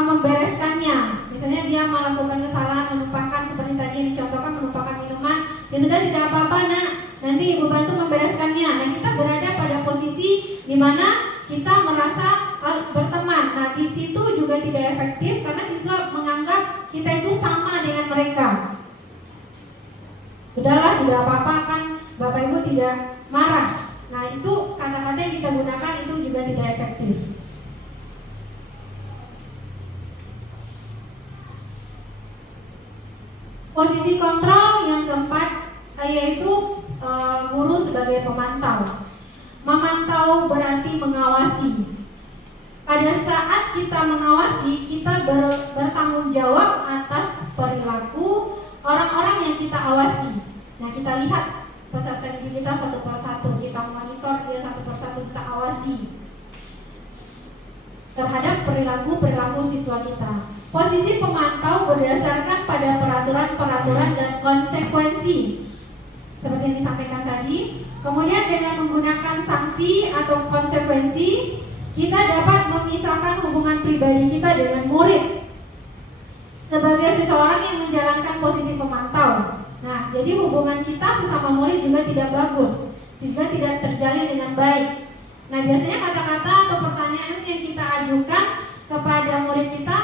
membereskannya. Misalnya dia melakukan kesalahan, menumpahkan seperti tadi yang dicontohkan, menumpahkan minuman, ya sudah tidak apa-apa nak, nanti ibu bantu membereskannya. Nah, kita berada pada posisi di mana kita merasa berteman. Nah, di situ juga tidak efektif karena siswa menganggap kita itu sama dengan mereka. Sudahlah, tidak apa-apa kan, bapak ibu tidak marah. Nah, itu kata-kata yang kita gunakan itu juga tidak efektif. Posisi kontrol yang keempat yaitu guru sebagai pemantau. Memantau berarti mengawasi. Pada saat kita mengawasi, kita bertanggung jawab atas perilaku orang-orang yang kita awasi. Nah, kita lihat peserta didik kita satu persatu, kita monitor dia satu persatu, kita awasi terhadap perilaku siswa kita. Posisi pemantau berdasarkan pada peraturan-peraturan dan konsekuensi seperti yang disampaikan tadi. Kemudian dengan menggunakan sanksi atau konsekuensi, kita dapat memisahkan hubungan pribadi kita dengan murid sebagai seseorang yang menjalankan posisi pemantau. Nah, jadi hubungan kita sesama murid juga tidak bagus, juga tidak terjalin dengan baik. Nah, biasanya kata-kata atau pertanyaan yang kita ajukan kepada murid kita,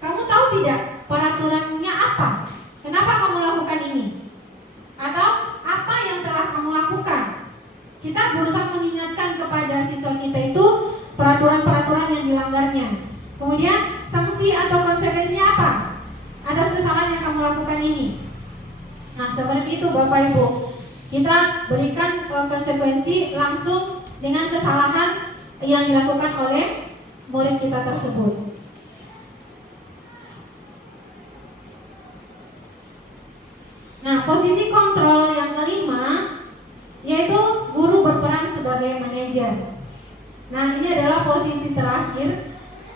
kamu tahu tidak peraturannya apa? Kenapa kamu lakukan ini? Atau apa yang telah kamu lakukan? Kita berusaha mengingatkan kepada siswa kita itu peraturan-peraturan yang dilanggarnya. Kemudian sanksi atau konsekuensinya apa atas kesalahan yang kamu lakukan ini? Nah, seperti itu Bapak Ibu. Kita berikan konsekuensi langsung dengan kesalahan yang dilakukan oleh murid kita tersebut. Nah, posisi kontrol yang kelima yaitu guru berperan sebagai manajer. Nah, ini adalah posisi posisi terakhir,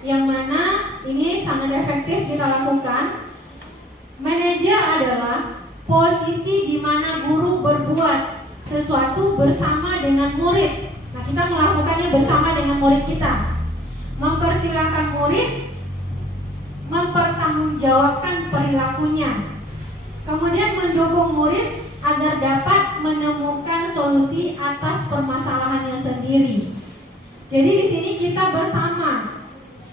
yang mana ini sangat efektif kita lakukan. Manajer adalah posisi di mana guru berbuat sesuatu bersama dengan murid. Nah, kita melakukannya bersama dengan murid kita. Mempersilahkan murid mempertanggungjawabkan perilakunya. Kemudian mendukung murid agar dapat menemukan solusi atas permasalahannya sendiri. Jadi di sini kita bersama.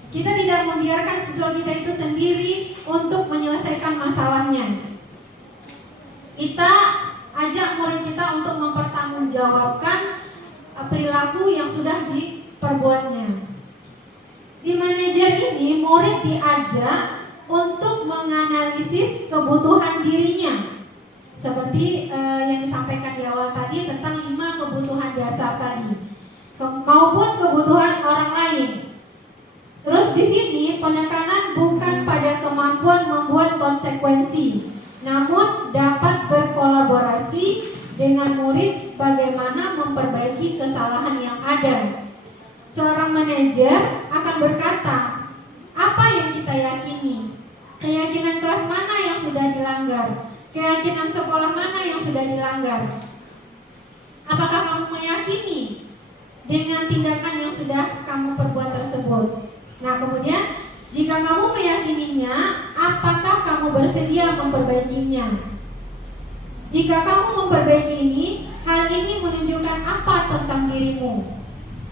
Kita tidak membiarkan siswa kita itu sendiri untuk menyelesaikan masalahnya. Kita ajak murid kita untuk mempertanggungjawabkan perilaku yang sudah diperbuatnya. Di manajer ini murid diajak untuk menganalisis kebutuhan dirinya. Seperti yang disampaikan di awal tadi tentang 5 kebutuhan dasar tadi, maupun kebutuhan orang lain. Terus di sini penekanan bukan pada kemampuan membuat konsekuensi, namun dapat berkolaborasi dengan murid bagaimana memperbaiki kesalahan yang ada. Seorang manajer akan berkata, apa yang kita yakini? Keyakinan kelas mana yang sudah dilanggar? Keyakinan sekolah mana yang sudah dilanggar? Apakah kamu meyakini dengan tindakan yang sudah kamu perbuat tersebut? Nah, kemudian jika kamu meyakininya, apakah kamu bersedia memperbaikinya? Jika kamu memperbaiki ini, hal ini menunjukkan apa tentang dirimu?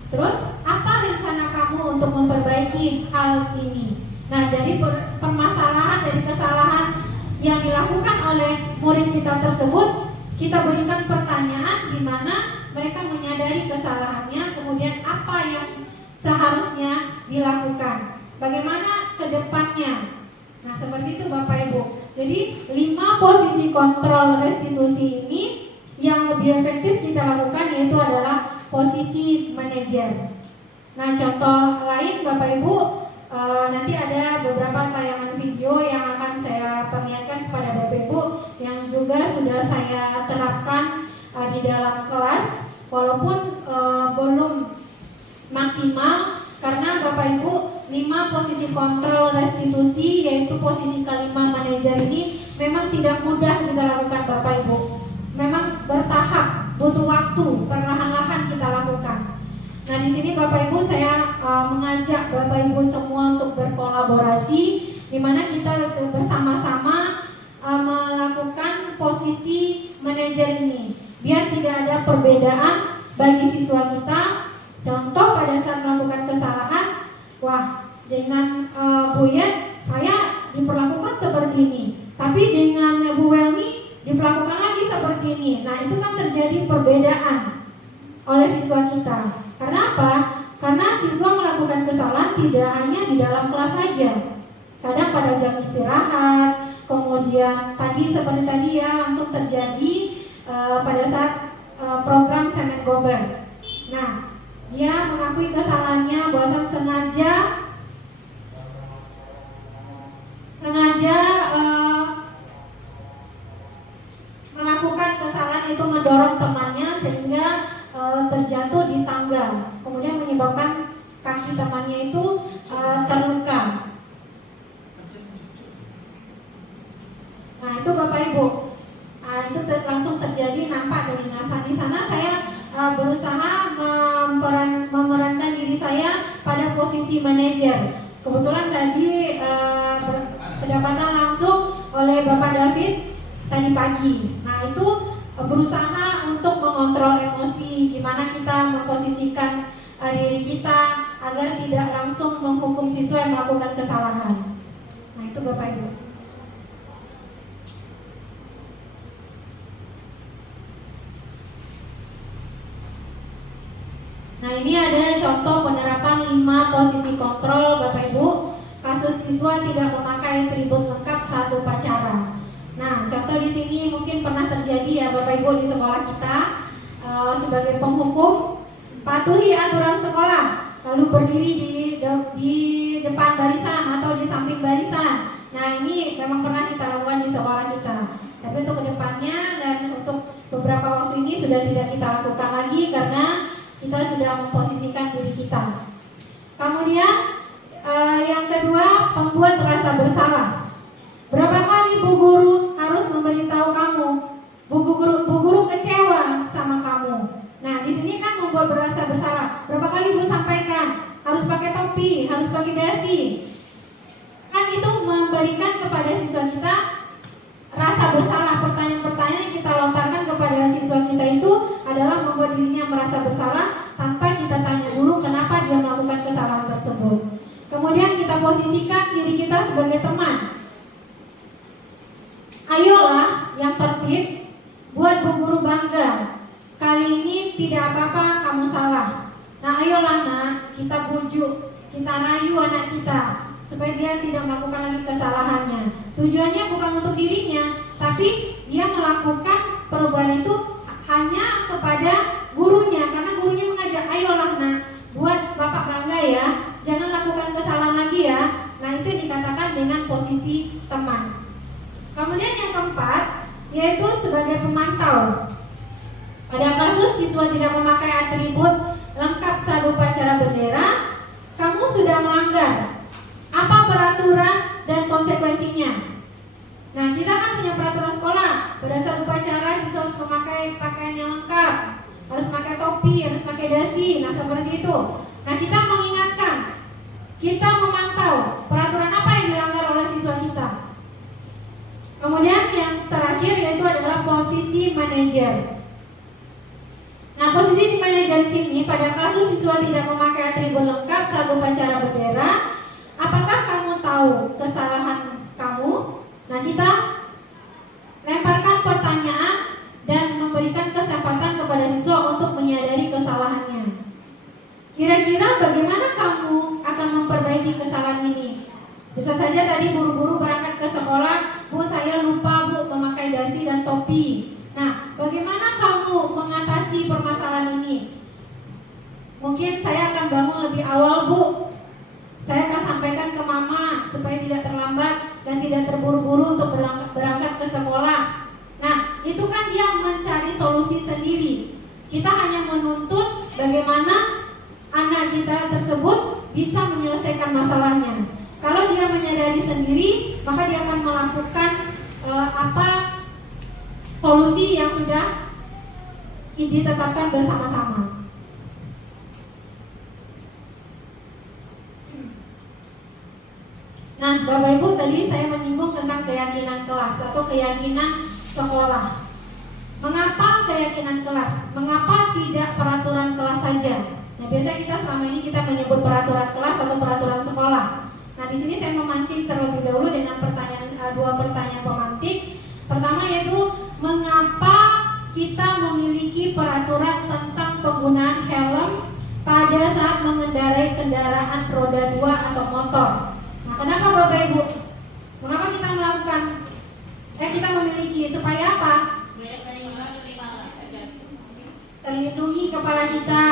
Terus, apa rencana kamu untuk memperbaiki hal ini? Nah, dari permasalahan, dari kesalahan yang dilakukan oleh murid kita tersebut, kita berikan pertanyaan di mana mereka menyadari kesalahannya, kemudian apa yang seharusnya dilakukan, bagaimana ke depannya. Nah, seperti itu Bapak Ibu. Jadi 5 posisi kontrol restitusi ini yang lebih efektif kita lakukan yaitu adalah posisi manajer. Nah, contoh lain Bapak Ibu, nanti ada beberapa tayangan video yang akan saya perlihatkan kepada Bapak Ibu yang juga sudah saya terapkan di dalam kelas, walaupun belum maksimal karena Bapak Ibu 5 posisi kontrol restitusi yaitu posisi kelima manajer ini memang tidak mudah kita lakukan Bapak Ibu. Memang bertahap, butuh waktu, perlahan-lahan kita lakukan. Nah, di sini Bapak Ibu saya mengajak Bapak Ibu semua untuk berkolaborasi di mana kita bersama-sama melakukan posisi manajer ini biar tidak ada perbedaan bagi siswa kita. Contoh pada saat melakukan kesalahan, wah dengan Bu Yet saya diperlakukan seperti ini, tapi dengan Bu Welni diperlakukan lagi seperti ini. Nah, itu kan terjadi perbedaan oleh siswa kita. Karena apa? Karena siswa melakukan kesalahan tidak hanya di dalam kelas saja. Kadang pada jam istirahat, kemudian seperti tadi ya langsung terjadi pada saat program Semen Gober. Nah, dia mengakui kesalahannya bahwa sengaja melakukan kesalahan itu mendorong temannya sehingga terjatuh di tangga, kemudian menyebabkan kaki temannya itu terluka. Nah, itu Bapak Ibu, itu langsung terjadi nampak dari NASA. Di sana saya berusaha memerankan diri saya pada posisi manajer. Kebetulan tadi kedapatan langsung oleh Bapak David tadi pagi. Nah, itu berusaha untuk mengontrol emosi, gimana kita memposisikan diri kita agar tidak langsung menghukum siswa yang melakukan kesalahan. Nah, itu Bapak Ibu. Nah, ini ada contoh penerapan 5 posisi kontrol Bapak Ibu. Kasus siswa tidak memakai atribut lengkap saat upacara. Nah, contoh di sini mungkin pernah terjadi ya Bapak Ibu di sekolah kita. Sebagai penghukum, patuhi aturan sekolah, lalu berdiri di depan barisan atau di samping barisan. Nah, ini memang pernah kita lakukan di sekolah kita. Tapi untuk kedepannya dan untuk beberapa waktu ini sudah tidak kita lakukan lagi karena kita sudah memposisikan diri kita. Kemudian yang kedua, membuat rasa bersalah. Berapa kali Bu Guru harus memberitahu kamu, Bu Guru kecewa sama kamu. Nah, di sini kan membuat rasa bersalah. Berapa kali Bu sampaikan, harus pakai topi, harus pakai dasi. Kan itu memberikan kepada siswa kita rasa bersalah. Pertanyaan-pertanyaan yang kita lontarkan kepada siswa kita itu adalah membuat dirinya merasa bersalah tanpa kita tanya dulu kenapa dia melakukan kesalahan tersebut. Kemudian kita posisikan diri kita sebagai teman. Ayolah yang tertib, buat Bu Guru bangga. Kali ini tidak apa-apa kamu salah. Nah, ayolah nak, kita bujuk, kita rayu anak kita supaya dia tidak melakukan lagi kesalahannya. Tujuannya bukan untuk dirinya, tapi dia melakukan perubahan itu hanya kepada gurunya, karena gurunya mengajak, ayolah nak, buat bapak bangga ya, jangan lakukan kesalahan lagi ya. Nah, itu dikatakan dengan posisi teman. Kemudian yang keempat, yaitu sebagai pemantau. Pada kasus siswa tidak memakai atribut lengkap saat upacara bendera, kamu sudah melanggar. Apa peraturan dan konsekuensinya? Nah, kita kan punya peraturan sekolah. Pada saat upacara siswa harus memakai pakaian yang lengkap, harus pakai topi, harus pakai dasi. Nah, seperti itu. Nah, kita mengingatkan, kita memantau peraturan apa yang dilanggar oleh siswa kita. Kemudian yang terakhir yaitu adalah posisi manajer. Nah, posisi di manajer sini pada kasus siswa tidak memakai atribut lengkap saat upacara bendera, apakah kamu tahu kesalahan kamu? Nah, kita lemparkan pertanyaan dan memberikan kesempatan kepada siswa untuk menyadari kesalahannya. Kira-kira bagaimana kamu akan memperbaiki kesalahan ini? Bisa saja tadi buru-buru berangkat ke sekolah, Bu, saya lupa Bu memakai dasi dan topi. Nah, bagaimana kamu mengatasi permasalahan ini? Mungkin saya akan bangun lebih awal Bu. Saya akan sampaikan ke mama supaya tidak terlambat dan tidak terburu-buru untuk berangkat ke sekolah. Nah, itu kan dia mencari solusi sendiri. Kita hanya menuntut bagaimana anak kita tersebut bisa menyelesaikan masalahnya. Kalau dia menyadari sendiri, maka dia akan melakukan solusi yang sudah ditetapkan bersama-sama. Nah, Bapak Ibu, tadi saya menyinggung tentang keyakinan kelas atau keyakinan sekolah. Mengapa keyakinan kelas? Mengapa tidak peraturan kelas saja? Nah, biasanya kita selama ini kita menyebut peraturan kelas atau peraturan sekolah. Nah, di sini saya memancing terlebih dahulu dengan dua pertanyaan pemantik. Pertama yaitu mengapa kita memiliki peraturan tentang penggunaan helm pada saat mengendarai kendaraan roda 2 atau motor. Nah, kenapa Bapak Ibu? Mengapa kita melakukan? Kita memiliki supaya apa? Terlindungi kepala kita.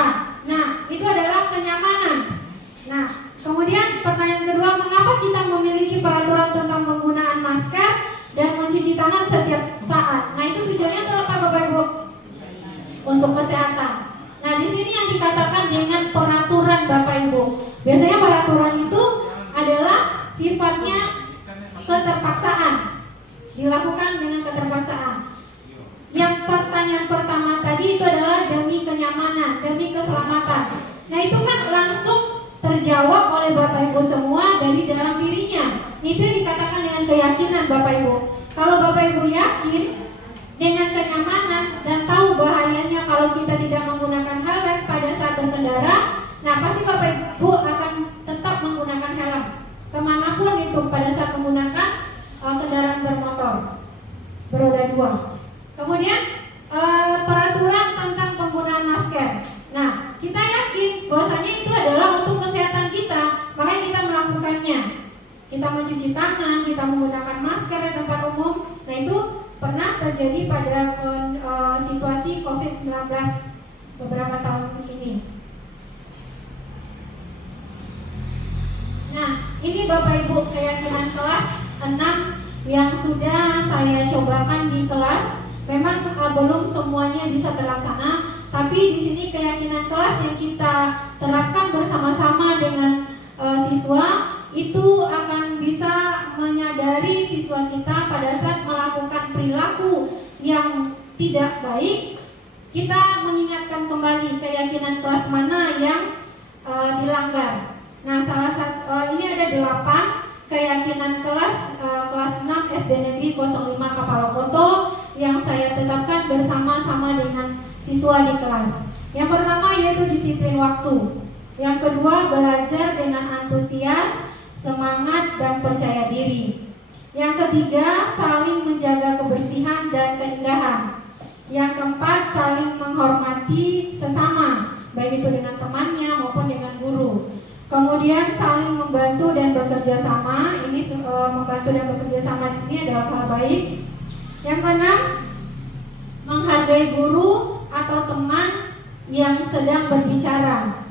Nah, itu adalah kenyamanan. Nah, kemudian pertanyaan kedua, mengapa kita memiliki peraturan tentang penggunaan masker dan mencuci tangan setiap saat? Nah, itu tujuannya untuk apa Bapak Ibu? Untuk kesehatan. Nah, di sini yang dikatakan dengan peraturan Bapak Ibu. Biasanya peraturan itu adalah sifatnya keterpaksaan. Dilakukan dengan keterpaksaan. Yang pertanyaan pertama tadi itu adalah demi kenyamanan, demi keselamatan. Nah, itu kan langsung terjawab oleh Bapak Ibu semua dari dalam dirinya. Itu yang dikatakan dengan keyakinan Bapak Ibu. Kalau Bapak Ibu yakin dengan kenyamanan dan tahu bahayanya kalau kita tidak menggunakan helm pada saat berkendara, nah pasti Bapak Ibu akan tetap menggunakan helm kemanapun itu pada saat menggunakan kendaraan bermotor beroda 2. Kemudian peraturan tentang penggunaan masker. Nah, kita yakin bahwasanya itu adalah untuk kesehatan kita, makanya kita melakukannya. Kita mencuci tangan, kita menggunakan masker di tempat umum. Nah, itu pernah terjadi pada situasi COVID-19 beberapa tahun ini. Nah, ini Bapak Ibu keyakinan kelas 6 yang sudah saya cobakan di kelas. Memang belum semuanya bisa terlaksana, tapi di sini keyakinan kelas yang kita terapkan bersama-sama dengan siswa, itu akan bisa menyadari siswa kita pada saat melakukan perilaku yang tidak baik, kita mengingatkan kembali keyakinan kelas mana yang dilanggar. Nah, salah satu ini ada 8 keyakinan kelas 6 SD Negeri 05 Kapalokoto yang saya tetapkan bersama-sama dengan siswa di kelas. Yang pertama yaitu disiplin waktu. Yang kedua, belajar dengan antusias, semangat, dan percaya diri. Yang ketiga, saling menjaga kebersihan dan keindahan. Yang keempat, saling menghormati sesama, baik itu dengan temannya maupun dengan guru. Kemudian saling membantu dan bekerja sama. Ini membantu dan bekerja sama di sini adalah hal baik. Yang keenam, menghargai guru atau teman yang sedang berbicara.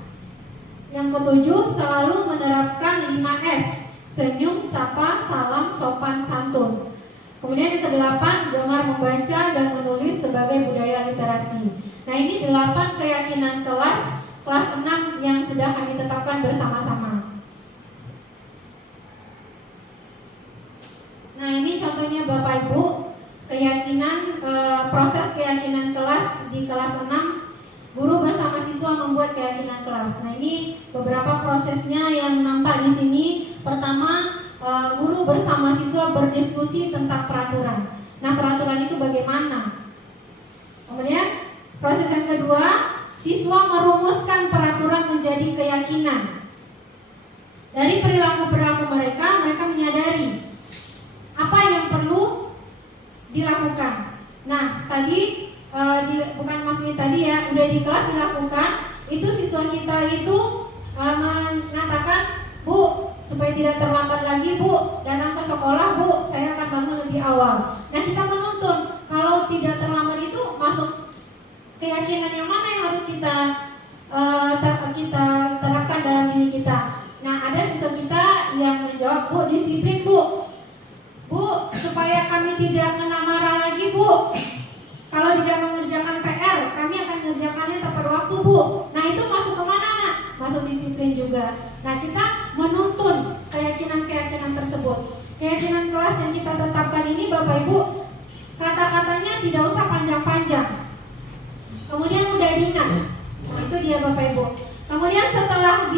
Yang ketujuh, selalu menerapkan 5S: senyum, sapa, salam, sopan, santun. Kemudian yang kedelapan, gemar membaca dan menulis sebagai budaya literasi. Nah, ini 8 keyakinan kelas 6 yang sudah kami tetapkan bersama-sama. Nah, ini contohnya Bapak Ibu, keyakinan proses keyakinan kelas di kelas 6. Guru bersama siswa membuat keyakinan kelas. Nah, ini beberapa prosesnya yang nampak di sini. Pertama, guru bersama siswa berdiskusi tentang peraturan. Nah, peraturan itu bagaimana? Kemudian, proses yang kedua, siswa merumuskan peraturan menjadi keyakinan. Dari perilaku-perilaku mereka menyadari apa yang perlu dilakukan. Nah, tadi bukan maksudnya tadi ya, udah di kelas dilakukan, itu siswa kita itu mengatakan, Bu, supaya tidak terlambat lagi Bu, datang ke sekolah Bu, saya akan bangun lebih awal. Nah, kita menuntun kalau tidak terlambat itu masuk keyakinan yang mana yang harus kita terapkan dalam diri kita. Nah, ada siswa kita yang menjawab, Bu, disiplin Bu, Bu, supaya kami tidak kena marah lagi Bu. Kalau tidak mengerjakan PR, kami akan mengerjakannya tepat waktu Bu. Nah, itu masuk kemana nak? Masuk disiplin juga. Nah, kita menuntun keyakinan-keyakinan tersebut. Keyakinan kelas yang kita tetapkan ini Bapak Ibu, kata-katanya tidak usah panjang-panjang, kemudian mudah diingat. Nah, itu dia Bapak Ibu. Kemudian setelah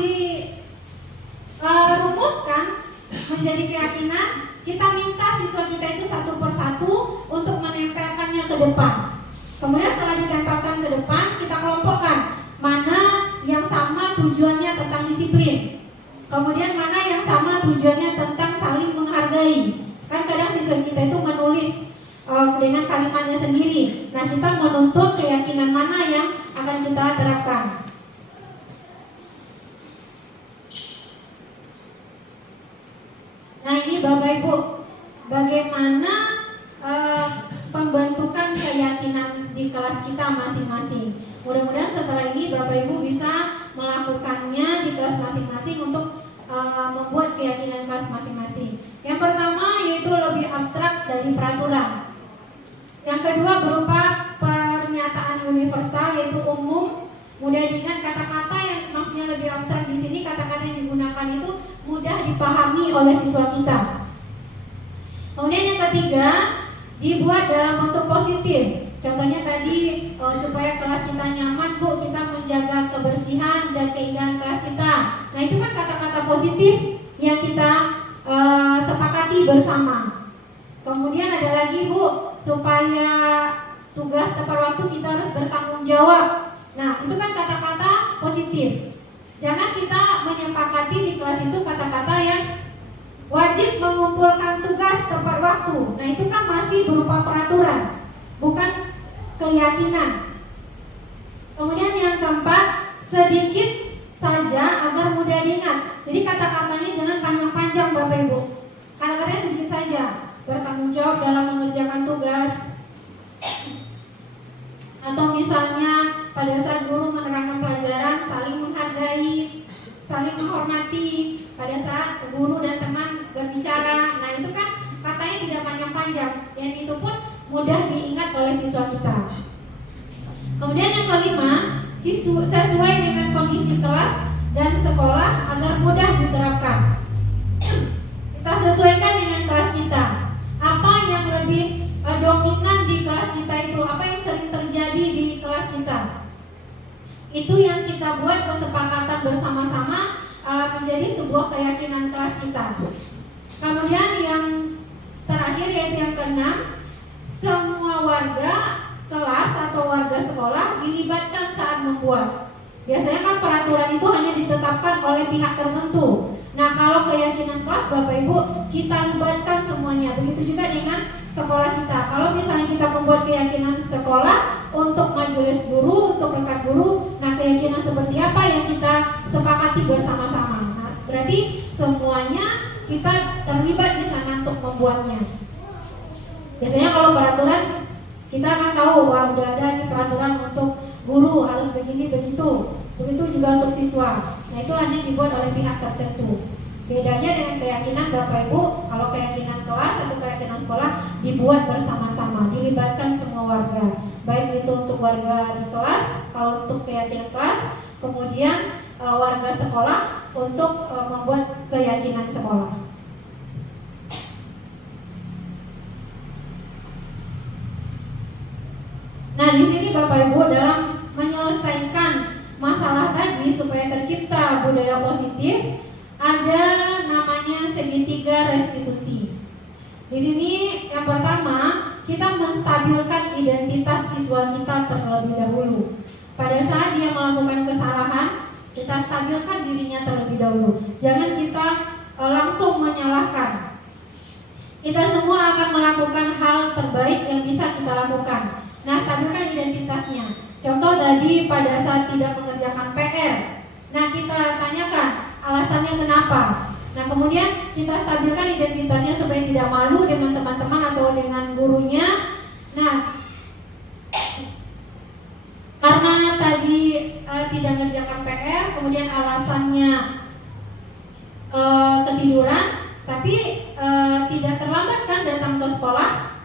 dirumuskan menjadi keyakinan, kita minta siswa kita itu satu persatu untuk menempelkannya ke depan. Kemudian setelah ditempelkan ke depan, kita kelompokkan mana yang sama tujuannya tentang disiplin, kemudian mana yang sama tujuannya tentang saling menghargai. Kan kadang siswa kita itu menulis dengan kalimatnya sendiri. Nah, kita menuntut keyakinan mana yang akan kita terapkan. Nah, ini Bapak Ibu, bagaimana pembentukan keyakinan di kelas kita masing-masing. Mudah-mudahan setelah ini Bapak Ibu bisa melakukannya di kelas masing-masing untuk membuat keyakinan kelas masing-masing. Yang pertama yaitu lebih abstrak dari peraturan. Yang kedua berupa pernyataan universal yaitu umum. Mudah diingat, kata-kata yang maksudnya lebih abstrak di sini, kata-kata yang digunakan itu mudah dipahami oleh siswa kita. Kemudian yang ketiga, dibuat dalam bentuk positif. Contohnya tadi supaya kelas kita nyaman Bu, kita menjaga kebersihan dan keindahan kelas kita. Nah, itu kan kata-kata positif yang kita sepakati bersama. Kemudian ada lagi Bu, supaya tugas tepat waktu kita harus bertanggung jawab. Nah, itu kan kata-kata positif. Jangan kita menyepakati di kelas itu kata-kata yang wajib mengumpulkan tugas tepat waktu. Nah, itu kan masih berupa peraturan, bukan keyakinan. Kemudian yang keempat, sedikit saja agar mudah diingat. Jadi kata-katanya jangan panjang-panjang Bapak Ibu. Kata-katanya sedikit saja. Bertanggung jawab dalam mengerjakan tugas. Atau misalnya pada saat guru menerangkan pelajaran, saling menghargai, saling menghormati pada saat guru dan teman berbicara. Nah, itu kan katanya tidak panjang-panjang, dan itu pun mudah diingat oleh siswa kita. Kemudian yang kelima, sesuai dengan kondisi kelas dan sekolah agar mudah diterapkan. Kita sesuaikan dengan kelas kita. Apa yang lebih dominan di kelas kita itu, apa yang sering terjadi di kelas kita, itu yang kita buat kesepakatan bersama-sama menjadi sebuah keyakinan kelas kita. Kemudian yang terakhir yaitu yang keenam, semua warga kelas atau warga sekolah dilibatkan saat membuat. Biasanya kan peraturan itu hanya ditetapkan oleh pihak tertentu. Nah, kalau keyakinan kelas Bapak Ibu, kita libatkan semuanya. Begitu juga dengan sekolah kita. Kalau misalnya kita membuat keyakinan sekolah untuk majelis guru, untuk rekan guru, nah keyakinan seperti apa yang kita sepakati bersama-sama. Nah, berarti semuanya kita terlibat di sana untuk membuatnya. Biasanya kalau peraturan kita akan tahu bahwa udah ada nih peraturan untuk guru harus begini begitu. Begitu juga untuk siswa. Nah, itu hanya dibuat oleh pihak tertentu. Bedanya dengan keyakinan Bapak Ibu, kalau keyakinan kelas atau keyakinan sekolah dibuat bersama-sama, dilibatkan semua warga. Baik itu untuk warga di kelas, kalau untuk keyakinan kelas, kemudian warga sekolah untuk membuat keyakinan sekolah. Nah, di sini Bapak Ibu dalam menyelesaikan masalah tadi supaya tercipta budaya positif, ada namanya segitiga restitusi. Di sini yang pertama, kita menstabilkan identitas siswa kita terlebih dahulu. Pada saat dia melakukan kesalahan, kita stabilkan dirinya terlebih dahulu. Jangan kita langsung menyalahkan. Kita semua akan melakukan hal terbaik yang bisa kita lakukan. Nah, stabilkan identitasnya. Contoh tadi pada saat tidak mengerjakan PR. Nah, kita tanyakan alasannya kenapa. Nah, kemudian kita stabilkan identitasnya supaya tidak malu dengan teman-teman atau dengan gurunya. Nah, karena tadi tidak mengerjakan PR, kemudian alasannya ketiduran, tapi tidak terlambat kan datang ke sekolah?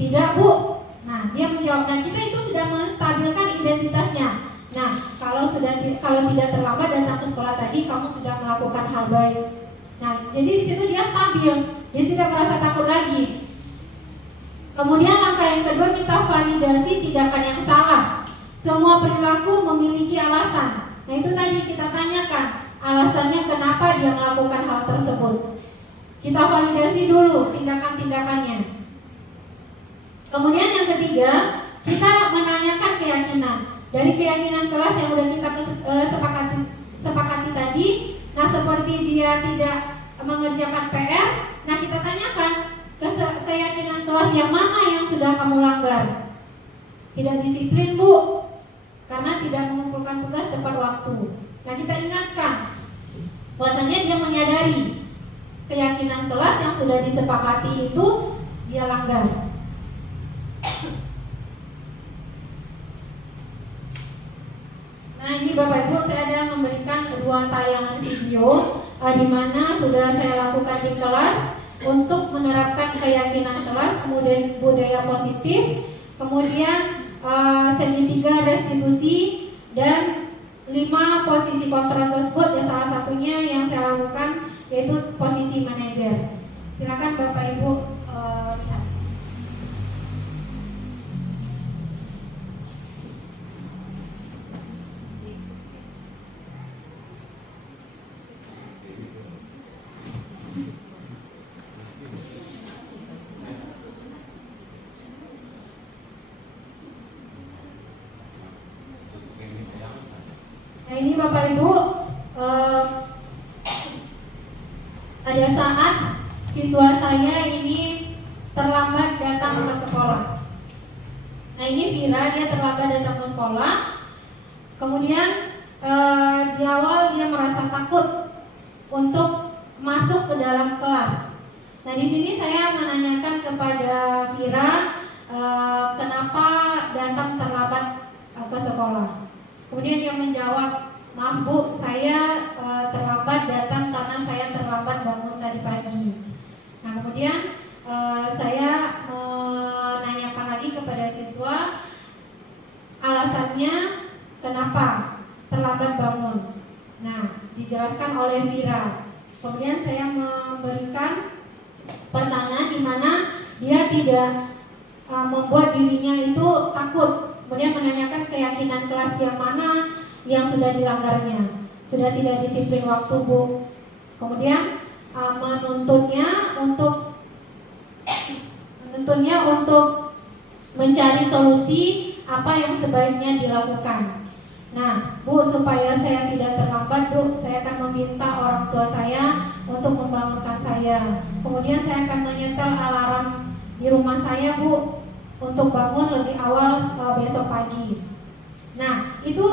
Tidak, Bu. Nah, dia menjawab, nah kita itu sudah menstabilkan identitasnya. Nah, kalau tidak terlambat datang ke sekolah tadi, kamu sudah melakukan hal baik. Nah, jadi di situ dia stabil, dia tidak merasa takut lagi. Kemudian langkah yang kedua, kita validasi tindakan yang salah. Semua perilaku memiliki alasan. Nah, itu tadi kita tanyakan alasannya kenapa dia melakukan hal tersebut. Kita validasi dulu tindakan-tindakannya. Kemudian yang ketiga, kita menanyakan keyakinan. Dari keyakinan kelas yang sudah kita sepakati tadi, nah seperti dia tidak mengerjakan PR, nah kita tanyakan keyakinan kelas yang mana yang sudah kamu langgar. Tidak disiplin, Bu, karena tidak mengumpulkan tugas tepat waktu. Nah, kita ingatkan bahwasanya dia menyadari keyakinan kelas yang sudah disepakati itu dia langgar. Nah, ini Bapak Ibu, saya ada memberikan 2 tayangan video di mana sudah saya lakukan di kelas untuk menerapkan keyakinan kelas, kemudian budaya positif, kemudian segitiga restitusi, dan 5 posisi kontrol tersebut. Dan salah satunya yang saya lakukan yaitu posisi manajer. Silakan Bapak Ibu lihat. Nah, ini Bapak Ibu, ada saat siswa saya ini terlambat datang ke sekolah. Nah, ini Vira, dia terlambat datang ke sekolah. Kemudian di awal dia merasa takut untuk masuk ke dalam kelas. Nah, di sini saya menanyakan kepada Vira kenapa datang terlambat ke sekolah. Kemudian dia menjawab, maaf Bu, saya terlambat datang karena saya terlambat bangun tadi pagi. Nah, kemudian saya menanyakan lagi kepada siswa alasannya kenapa kenapa terlambat bangun? Nah, dijelaskan oleh Vira. Kemudian saya memberikan pertanyaan di mana dia tidak membuat dirinya itu takut. Kemudian menanyakan keyakinan kelas yang mana yang sudah dilanggarnya. Sudah tidak disiplin waktu, Bu. Kemudian menuntunnya untuk mencari solusi apa yang sebaiknya dilakukan. Nah, Bu, supaya saya tidak terlambat, Bu, saya akan meminta orang tua saya untuk membangunkan saya. Kemudian saya akan menyetel alarm di rumah saya, Bu, untuk bangun lebih awal besok pagi. Nah, itu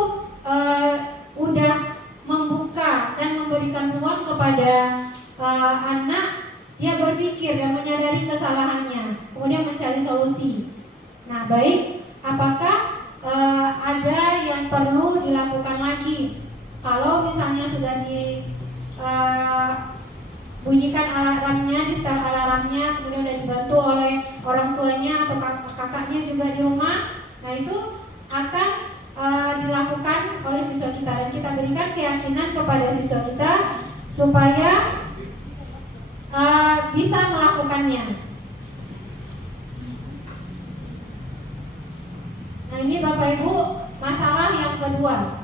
udah membuka dan memberikan ruang kepada anak. Dia berpikir dan menyadari kesalahannya, kemudian mencari solusi. Nah, baik, apakah ada yang perlu dilakukan lagi? Kalau misalnya sudah bunyikan alarmnya, di setel alarmnya, kemudian sudah dibantu oleh orang tuanya atau kakaknya juga di rumah, nah itu akan dilakukan oleh siswa kita, dan kita berikan keyakinan kepada siswa kita supaya bisa melakukannya. Nah, ini Bapak Ibu, masalah yang kedua.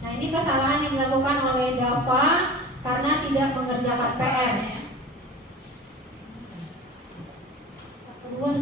Nah, ini kesalahan yang dilakukan oleh Dava karena tidak mengerjakan PR. Kedua,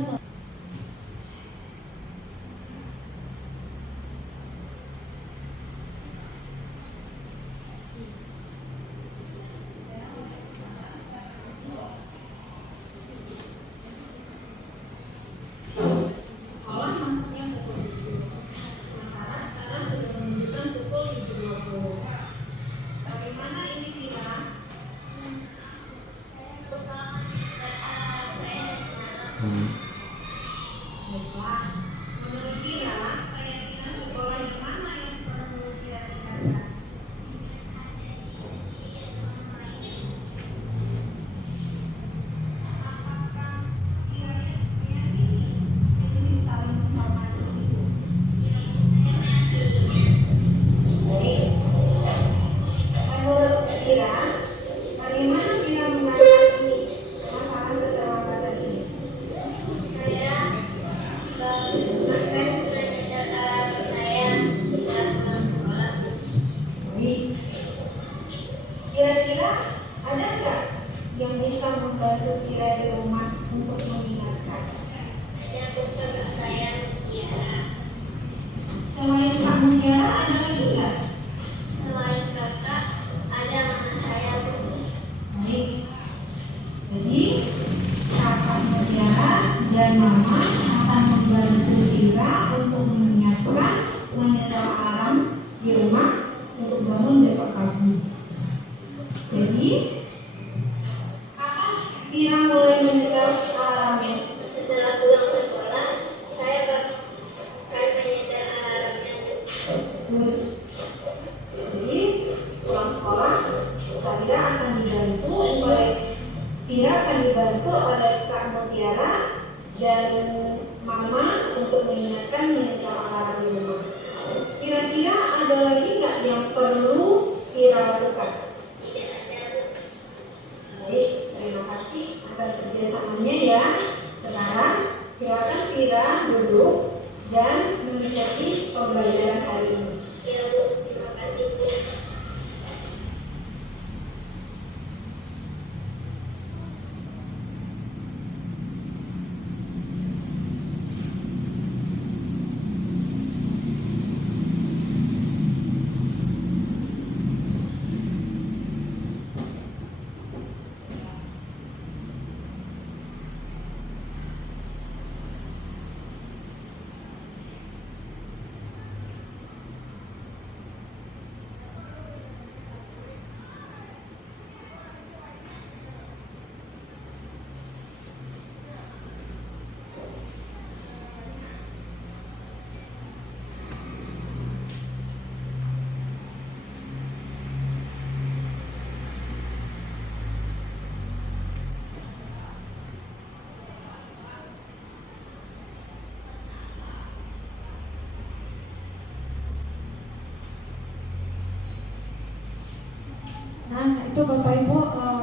itu Bapak Ibu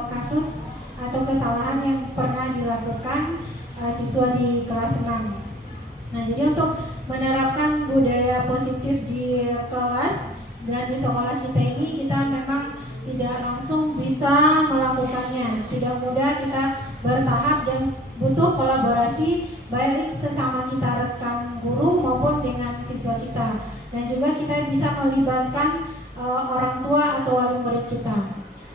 kasus atau kesalahan yang pernah dilakukan siswa di kelas 6. Nah, jadi untuk menerapkan budaya positif di kelas dan di sekolah kita ini, kita memang tidak langsung bisa melakukannya. Tidak mudah, kita bertahap dan butuh kolaborasi baik sesama kita rekan guru maupun dengan siswa kita. Dan juga kita bisa melibatkan orang tua atau wali murid kita.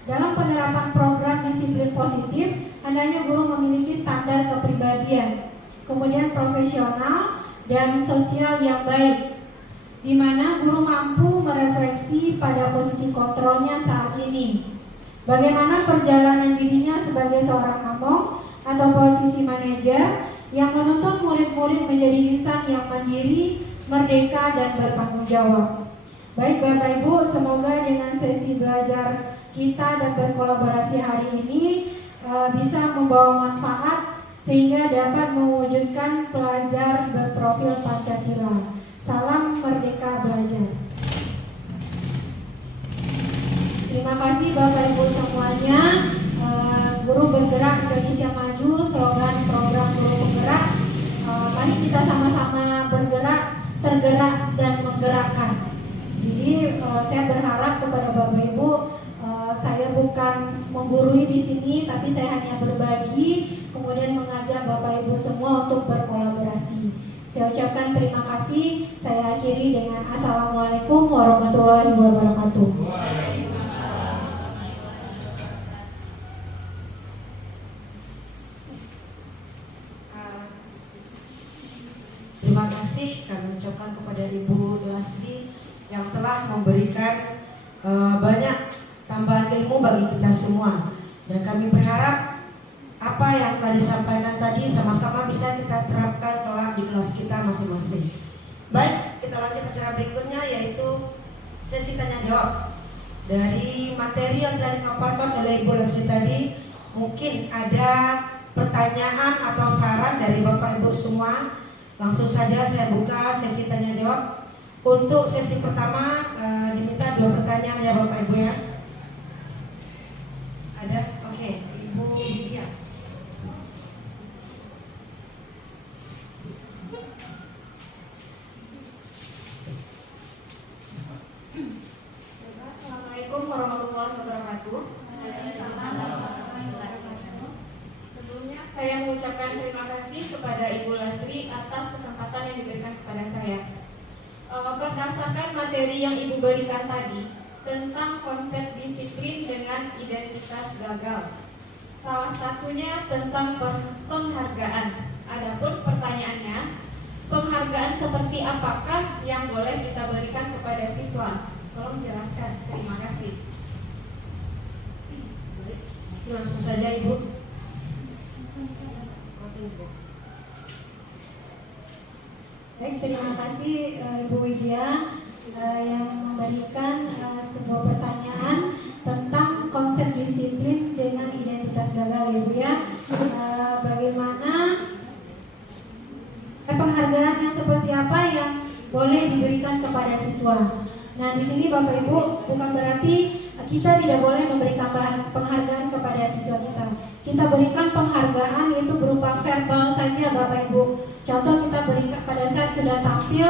Dalam penerapan program disiplin positif, hendaknya guru memiliki standar kepribadian, kemudian profesional dan sosial yang baik, di mana guru mampu merefleksi pada posisi kontrolnya saat ini. Bagaimana perjalanan dirinya sebagai seorang among atau posisi manajer yang menuntut murid-murid menjadi insan yang mandiri, merdeka, dan bertanggung jawab. Baik Bapak Ibu, semoga dengan sesi belajar kita dan berkolaborasi hari ini bisa membawa manfaat sehingga dapat mewujudkan pelajar berprofil Pancasila. Salam Merdeka Belajar. Terima kasih Bapak Ibu semuanya. Guru Bergerak Indonesia Maju, slogan program Guru Penggerak. Mari kita sama-sama bergerak, tergerak, dan menggerakkan. Jadi saya berharap kepada Bapak Ibu, saya bukan menggurui di sini, tapi saya hanya berbagi, kemudian mengajak Bapak Ibu semua untuk berkolaborasi. Saya ucapkan terima kasih. Saya akhiri dengan Assalamualaikum warahmatullahi wabarakatuh. Terima kasih kami ucapkan kepada Ibu Lasri yang telah memberikan banyak tambahan ilmu bagi kita semua. Dan kami berharap apa yang telah disampaikan tadi sama-sama bisa kita terapkan kelak di kelas kita masing-masing. Baik, kita lanjut acara berikutnya, yaitu sesi tanya jawab. Dari materi yang telah dipaparkan oleh Ibu Lasri tadi, mungkin ada pertanyaan atau saran dari Bapak Ibu semua. Langsung saja saya buka sesi tanya jawab. Untuk sesi pertama diminta 2 pertanyaan ya Bapak Ibu ya. Ada? Oke, Ibu Widya. Assalamualaikum warahmatullahi wabarakatuh. Sebelumnya saya mengucapkan terima kasih kepada Ibu Lasri atas kesempatan yang diberikan kepada saya. Berdasarkan materi yang Ibu berikan tadi tentang konsep disiplin dengan identitas gagal, salah satunya tentang penghargaan. Adapun pertanyaannya, penghargaan seperti apakah yang boleh kita berikan kepada siswa? Tolong jelaskan. Terima kasih. Langsung saja Ibu. Baik, terima kasih Ibu Widya yang memberikan sebuah pertanyaan tentang konsep disiplin dengan identitas gagal, Ibu ya. Bagaimana penghargaan yang seperti apa yang boleh diberikan kepada siswa? Nah, di sini Bapak Ibu bukan berarti kita tidak boleh memberikan penghargaan kepada siswa kita. Kita berikan penghargaan itu berupa verbal saja Bapak Ibu. Contoh kita berikan pada saat sudah tampil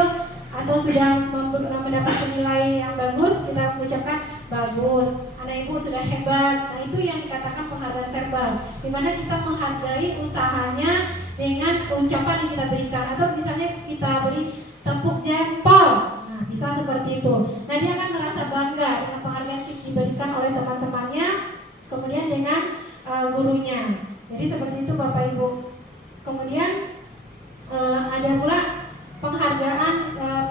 atau sudah mendapatkan nilai yang bagus, kita mengucapkan bagus, anak ibu sudah hebat. Nah, itu yang dikatakan penghargaan verbal, di mana kita menghargai usahanya dengan ucapan yang kita berikan. Atau misalnya kita beri tepuk jempol, nah bisa seperti itu. Nah, dia akan merasa bangga dengan penghargaan yang diberikan oleh teman-temannya, kemudian dengan gurunya. Jadi seperti itu Bapak Ibu. Kemudian ada pula penghargaan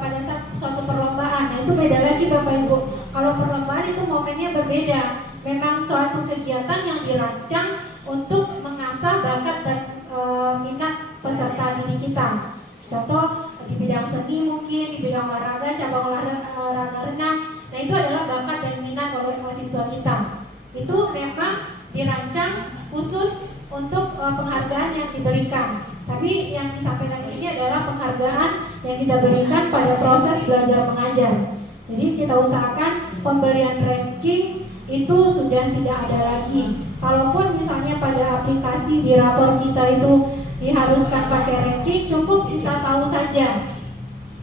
pada saat suatu perlombaan. Nah, itu beda lagi Bapak Ibu. Kalau perlombaan itu momennya berbeda. Memang suatu kegiatan yang dirancang untuk mengasah bakat dan minat peserta didik kita. Contoh di bidang seni mungkin, di bidang olahraga, cabang olahraga renang. Nah, itu adalah bakat dan minat oleh mahasiswa kita. Itu memang dirancang khusus untuk penghargaan yang diberikan. Tapi yang disampaikan di sini adalah penghargaan yang kita berikan pada proses belajar mengajar. Jadi kita usahakan pemberian ranking itu sudah tidak ada lagi. Kalaupun misalnya pada aplikasi di rapor kita itu diharuskan pakai ranking, cukup kita tahu saja.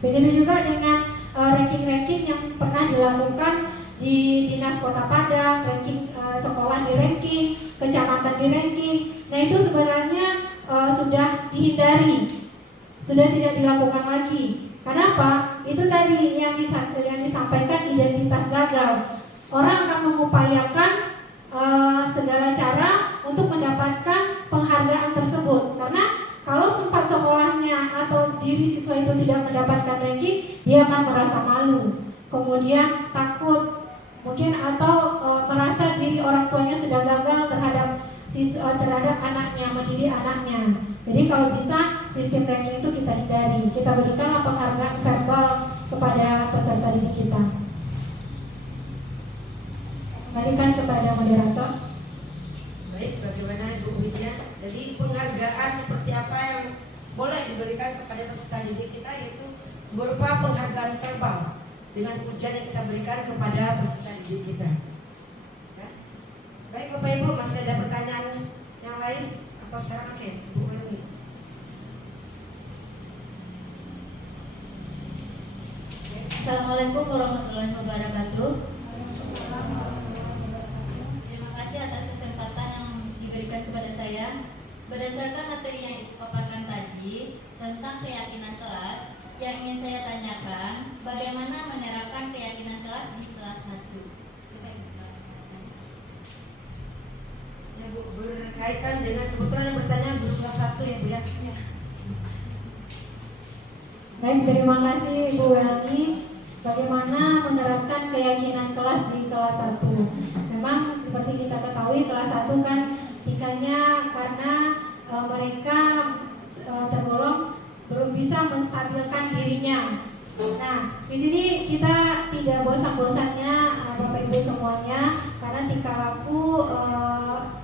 Begitu juga dengan ranking-ranking yang pernah dilakukan di Dinas Kota Padang, ranking sekolah di ranking, kecamatan di ranking. Nah itu sebenarnya sudah dihindari, sudah tidak dilakukan lagi. Kenapa? Itu tadi yang disampaikan identitas gagal. Orang akan mengupayakan segala cara untuk mendapatkan penghargaan tersebut, karena kalau sempat sekolahnya atau diri siswa itu tidak mendapatkan ranking, dia akan merasa malu, kemudian takut mungkin atau merasa diri orang tuanya sudah gagal terhadap anaknya, mendidik anaknya. Jadi kalau bisa sistem ranking itu kita hindari, kita berikanlah penghargaan verbal kepada peserta didik kita. Kembalikan kepada moderator. Baik, bagaimana Ibu Widya? Jadi penghargaan seperti apa yang boleh diberikan kepada peserta didik kita, yaitu berupa penghargaan verbal dengan pujian yang kita berikan kepada peserta didik kita. Ya. Baik Bapak Ibu, masih ada pertanyaan yang lain atau sekarang oke, Bu Werni. Assalamualaikum warahmatullahi wabarakatuh. Terima kasih atas kesempatan yang diberikan kepada saya. Berdasarkan materi yang dipaparkan tadi tentang keyakinan kelas, yang ingin saya tanyakan, bagaimana menerapkan keyakinan kelas di kelas 1? Ya Bu, berkaitan dengan kebetulan yang bertanya guru kelas 1 ya Bu ya. Baik, terima kasih Ibu Welni. Bagaimana menerapkan keyakinan kelas di kelas 1? Memang seperti kita ketahui kelas 1 kan tingkatnya karena mereka tergolong belum bisa menstabilkan dirinya. Nah, di sini kita tidak bosan-bosannya Bapak Ibu semuanya, karena tingkah laku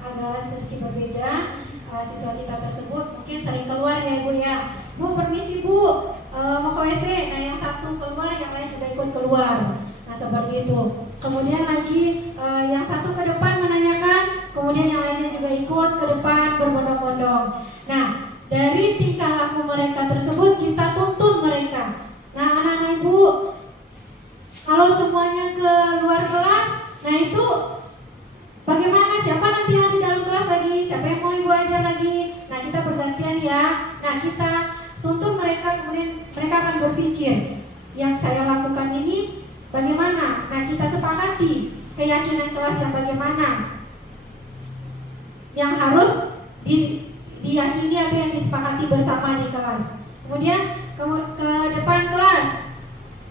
agak sedikit berbeda. Siswa kita tersebut mungkin sering keluar ya Ibu ya. Bu, permisi Bu, mau ke WC. Nah yang satu keluar, yang lain juga ikut keluar. Nah seperti itu. Kemudian lagi yang satu ke depan menanyakan, kemudian yang lainnya juga ikut ke depan berbondong-bondong. Nah dari tingkah laku mereka tersebut kita tuntun mereka. Nah anak-anak Ibu, kalau semuanya ke luar kelas, nah itu bagaimana? Siapa nanti yang di dalam kelas lagi? Siapa yang mau Ibu ajar lagi? Nah kita bergantian ya. Nah kita tuntun mereka, kemudian mereka akan berpikir yang saya lakukan ini bagaimana? Nah kita sepakati keyakinan kelas yang bagaimana, yang harus diyakini atau yang disepakati bersama di kelas. Kemudian ke depan kelas.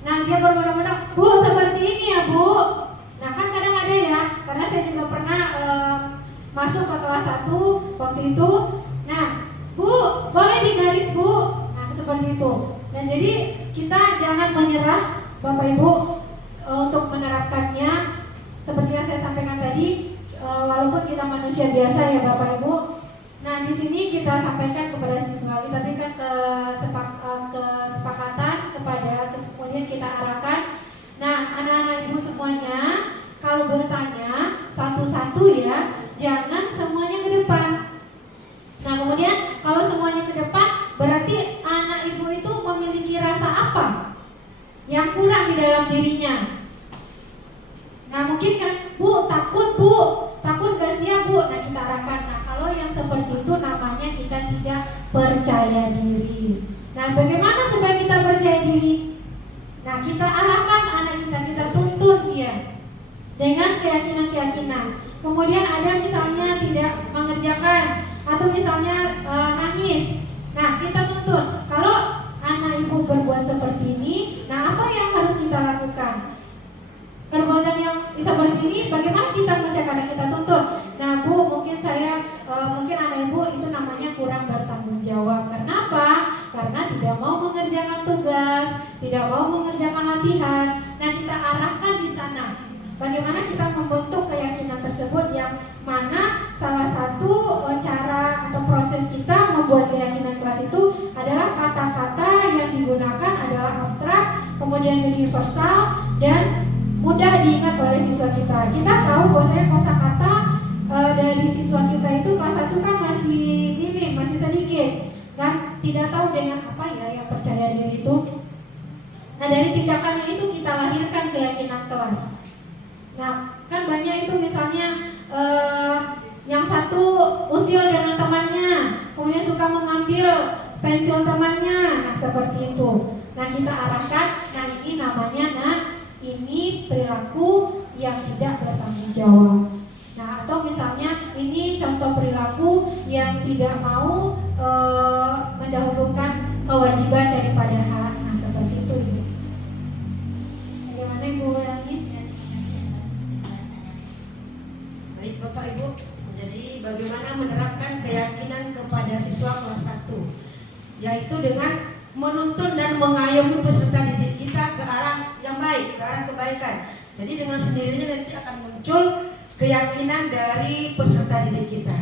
Nah dia berbondong-bondong, Bu seperti ini ya Bu. Nah kan kadang ada ya, karena saya juga pernah masuk ke kelas 1 waktu itu. Nah Bu, boleh digaris Bu. Nah seperti itu. Nah jadi kita jangan menyerah Bapak Ibu untuk menerapkannya. Seperti yang saya sampaikan tadi, walaupun kita manusia biasa ya Bapak Ibu. Nah di sini kita sampaikan kepada siswa, kita berikan kesepakatan kepada, kemudian kita arahkan. Nah anak-anak Ibu semuanya, kalau bertanya satu-satu ya, jangan semuanya ke depan. Nah kemudian kalau semuanya ke depan, berarti anak Ibu itu memiliki rasa apa yang kurang di dalam dirinya. Nah mungkin kan, Bu takut gak siap Bu. Nah kita arahkan. Nah kalau yang seperti itu namanya kita tidak percaya diri. Nah bagaimana supaya kita percaya diri? Nah kita arahkan anak kita tuntun dia dengan keyakinan-keyakinan. Kemudian ada misalnya tidak mengerjakan atau misalnya nangis. Nah kita tuntun, kalau anak Ibu berbuat seperti ini, nah apa yang harus kita lakukan? Perbuatan yang seperti ini bagaimana kita memecahkan, kita tuntun. Nah Bu, mungkin anak Ibu itu namanya kurang bertanggung jawab. Kenapa? Karena tidak mau mengerjakan tugas, tidak mau mengerjakan latihan. Nah kita arahkan di sana. Bagaimana kita membentuk keyakinan tersebut, yang mana salah satu cara atau proses kita membuat keyakinan kelas itu adalah kata-kata yang digunakan adalah abstrak, kemudian universal dan mudah diingat oleh siswa kita. Kita tahu bahwasanya kosakata dari siswa kita itu kelas 1 kan masih minim, masih sedikit, kan tidak tahu dengan apa ya yang percaya diri itu. Nah, dari tindakannya itu kita lahirkan keyakinan kelas. Nah, kan banyak itu misalnya yang satu usil dengan temannya, kemudian suka mengambil pensil temannya, nah seperti itu. Nah, kita arahkan, nah ini namanya, nah ini perilaku yang tidak bertanggung jawab. Nah, atau misalnya ini contoh perilaku yang tidak mau mendahulukan kewajiban daripada hak. Nah, seperti itu, Ibu. Bagaimana Ibu Rani? Baik Bapak Ibu, jadi bagaimana menerapkan keyakinan kepada siswa kelas 1, yaitu dengan menuntun dan mengayomi peserta didik kita ke arah yang baik, ke arah kebaikan. Jadi dengan sendirinya nanti akan muncul keyakinan dari peserta didik kita.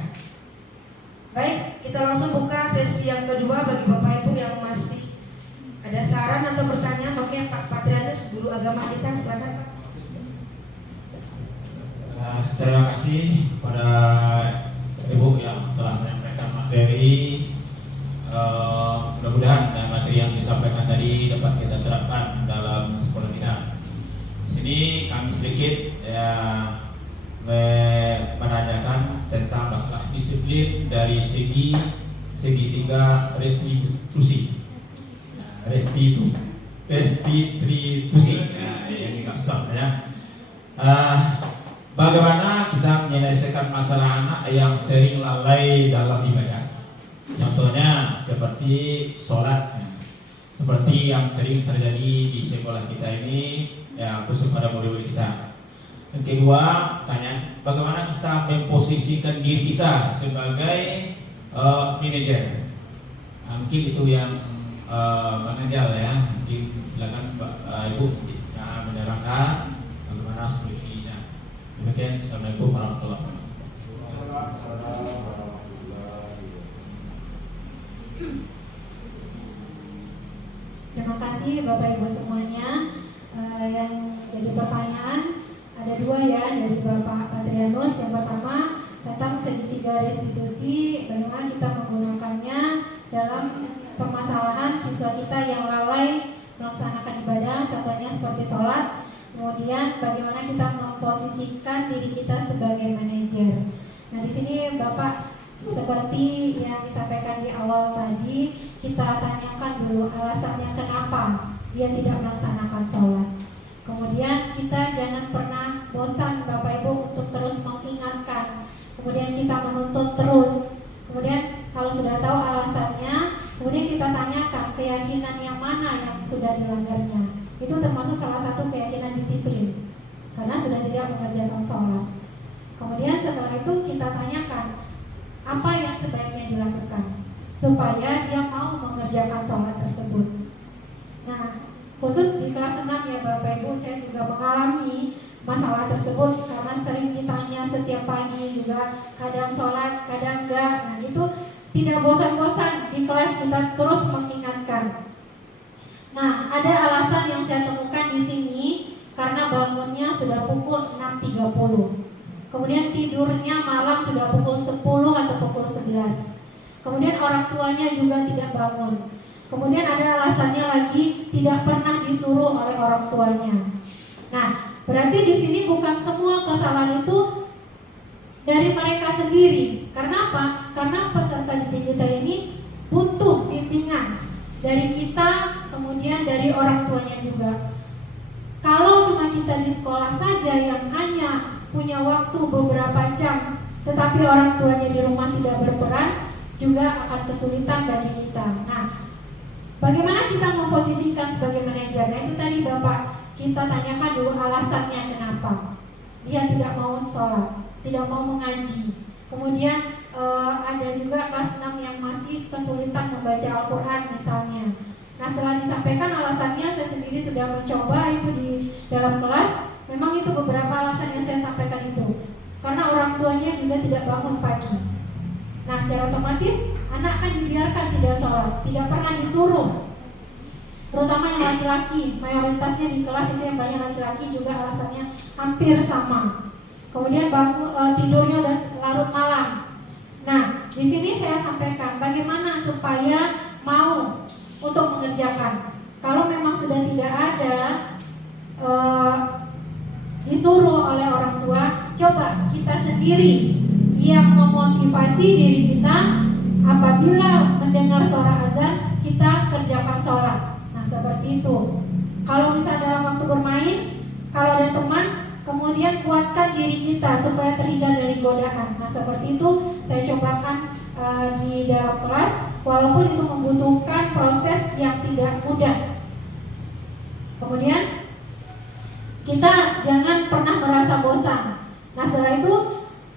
Baik, kita langsung buka sesi yang kedua bagi Bapak Ibu yang masih ada saran atau pertanyaan. Oke, Pak Patrianus, guru agama kita, silakan Pak. Terima kasih kepada Ibu yang telah menyampaikan materi. Mudah-mudahan materi yang disampaikan tadi dapat kita terapkan dalam sekolah kita. Di sini kami sedikit menanyakan tentang masalah disiplin dari segi tiga restitusi. Restitusi. Ini nggak sah ya. Bagaimana kita menyelesaikan masalah anak yang sering lalai dalam ibadah? Contohnya seperti sholat, seperti yang sering terjadi di sekolah kita ini, ya khusus pada murid-murid kita. Yang kedua, tanya bagaimana kita memposisikan diri kita sebagai manajer. Mungkin itu yang mengejar ya. Mungkin silakan Ibu menerangkan bagaimana solusinya. Demikian, assalamualaikum warahmatullahi wabarakatuh. Terima kasih Bapak Ibu semuanya. Yang jadi pertanyaan ada dua ya dari Bapak Patrianus. Yang pertama tentang segitiga restitusi, bagaimana kita menggunakannya dalam permasalahan siswa kita yang lalai melaksanakan ibadah, contohnya seperti sholat. Kemudian bagaimana kita memposisikan diri kita sebagai manajer. Nah, di sini Bapak seperti yang disampaikan di awal tadi, kita tanyakan dulu alasannya kenapa dia tidak melaksanakan sholat. Kemudian kita jangan pernah bosan Bapak Ibu untuk terus mengingatkan. Kemudian kita menuntut terus. Kemudian kalau sudah tahu alasannya, kemudian kita tanyakan keyakinan yang mana yang sudah dilanggarnya. Itu termasuk salah satu keyakinan disiplin, karena sudah tidak mengerjakan sholat. Kemudian setelah itu kita tanyakan apa yang sebaiknya dilakukan supaya dia mau mengerjakan sholat tersebut. Nah, khusus di kelas 6 ya Bapak Ibu, saya juga mengalami masalah tersebut karena sering ditanya setiap pagi juga, kadang sholat, kadang enggak. Nah, itu tidak bosan-bosan di kelas kita terus mengingatkan. Nah, ada alasan yang saya temukan di sini karena bangunnya sudah pukul 6.30. Kemudian tidurnya malam sudah pukul 10 atau pukul 11. Kemudian orang tuanya juga tidak bangun. Kemudian ada alasannya lagi tidak pernah disuruh oleh orang tuanya. Nah, berarti di sini bukan semua kesalahan itu dari mereka sendiri. Karena apa? Karena peserta didik kita ini butuh bimbingan dari kita, kemudian dari orang tuanya juga. Kalau cuma kita di sekolah saja yang hanya punya waktu beberapa jam, tetapi orang tuanya di rumah tidak berperan, juga akan kesulitan bagi kita. Nah, bagaimana kita memposisikan sebagai manajer? Nah, itu tadi Bapak kita tanyakan dulu alasannya kenapa dia tidak mau sholat, tidak mau mengaji. Kemudian ada juga kelas 6 yang masih kesulitan membaca Al-Quran misalnya. Nah, setelah disampaikan alasannya, saya sendiri sudah mencoba itu di dalam kelas. Memang itu beberapa alasan yang saya sampaikan itu, karena orang tuanya juga tidak bangun pagi. Nah, secara otomatis anak kan dibiarkan tidak sholat, tidak pernah disuruh. terutama yang laki-laki, mayoritasnya di kelas itu yang banyak laki-laki juga alasannya hampir sama. Kemudian tidurnya udah larut malam. Nah, di sini saya sampaikan bagaimana supaya mau untuk mengerjakan. Kalau memang sudah tidak ada disuruh oleh orang tua, coba kita sendiri yang memotivasi diri kita. Apabila mendengar suara azan, kita kerjakan sholat. Nah, seperti itu. Kalau misalnya dalam waktu bermain, kalau ada teman, kemudian kuatkan diri kita supaya terhindar dari godaan. Nah, seperti itu saya cobakan di dalam kelas, walaupun itu membutuhkan proses yang tidak mudah. Kemudian kita jangan pernah merasa bosan. Nah, setelah itu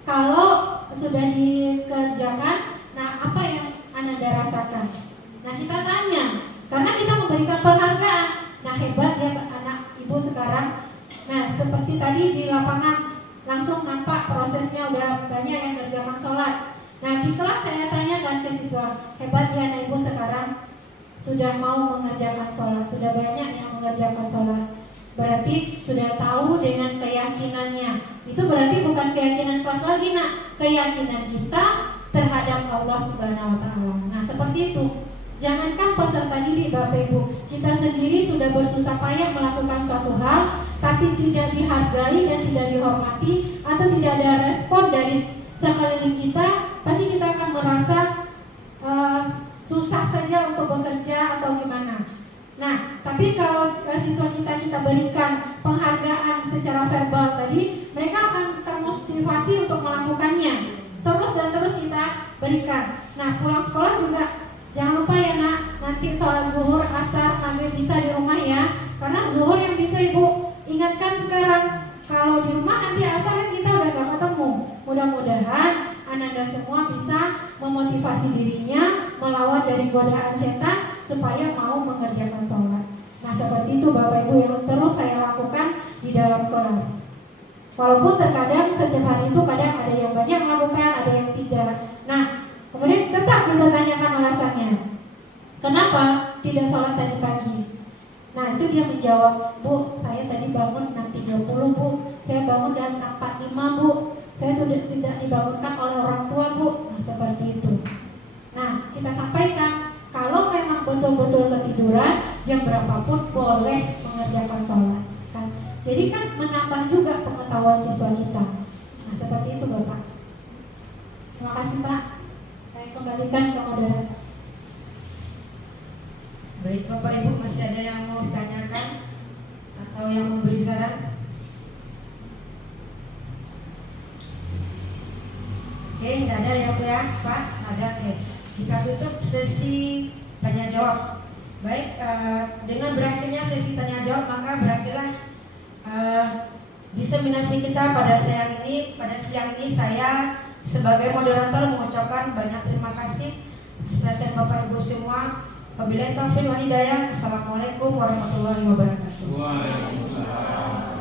kalau sudah dikerjakan, nah apa yang Anda rasakan? Nah, kita tanya, karena kita memberikan penghargaan. Nah, hebat ya anak ibu sekarang. Nah, seperti tadi di lapangan langsung nampak prosesnya udah banyak yang kerjakan sholat. Nah, di kelas saya tanyakan ke siswa, hebat ya anak ibu sekarang sudah mau mengerjakan sholat, sudah banyak yang mengerjakan sholat. Berarti sudah tahu dengan keyakinannya. Itu berarti bukan keyakinan kelas lagi, nak, keyakinan kita terhadap Allah Subhanahu wa Ta'ala. Nah, seperti itu. Jangankan peserta didik, Bapak Ibu, kita sendiri sudah bersusah payah melakukan suatu hal, tapi tidak dihargai dan tidak dihormati, atau tidak ada respon dari sekeliling kita, pasti kita akan merasa susah saja untuk bekerja atau gimana. Nah, tapi kalau siswa kita berikan penghargaan secara verbal tadi, mereka akan termotivasi untuk melakukannya. Terus dan terus kita berikan. Nah, pulang sekolah juga jangan lupa ya nak, nanti sholat zuhur, asar, maghrib bisa di rumah ya. Karena zuhur yang bisa ibu ingatkan sekarang. Kalau di rumah nanti asar kan kita udah gak ketemu. Mudah-mudahan Ananda semua bisa memotivasi dirinya melawan dari godaan setan supaya mau mengerjakan sholat. Nah, seperti itu Bapak Ibu yang terus saya lakukan di dalam kelas. Walaupun terkadang setiap hari itu kadang ada yang banyak melakukan, ada yang tidak. Nah, kemudian tetap kita tanyakan alasannya. Kenapa tidak sholat tadi pagi? Nah, itu dia menjawab, Bu, saya tadi bangun 6.30 Bu, saya bangun dan 4.5 Bu, saya tidak dibangunkan oleh orang tua Bu. Nah, seperti itu. Nah, kita sampaikan, kalau memang betul-betul ketiduran, jam berapapun boleh mengerjakan sholat. Kan? Jadi kan menambah juga pengetahuan siswa kita. Nah, seperti itu Bapak. Terima kasih Pak. Saya kembalikan ke moderator. Baik Bapak Ibu, masih ada yang mau ditanyakan atau yang memberi saran? Oke, tidak ada ya Bu ya, Pak? Ada, oke. Kita tutup sesi tanya jawab. Baik, dengan berakhirnya sesi tanya jawab, maka berakhirlah diseminasi kita pada siang ini. Pada siang ini saya sebagai moderator mengucapkan banyak terima kasih atas perhatian Bapak Ibu semua. Wabillahi taufiq wal hidayah. Assalamualaikum warahmatullahi wabarakatuh. Waalaikumsalam.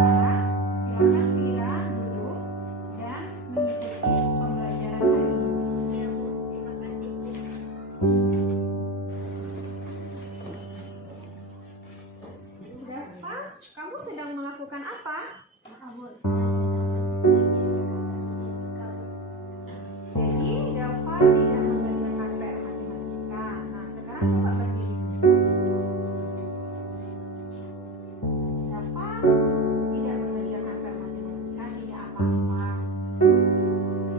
Silakan Vira duduk dan mengikuti pembelajaran hari ini. Dafa, kamu sedang melakukan apa? Jadi Dafa tidak mengerjakan PR matematika. Nah, sekarang coba berdiri. Dafa tidak mengerjakan PR matematika, tidak apa-apa.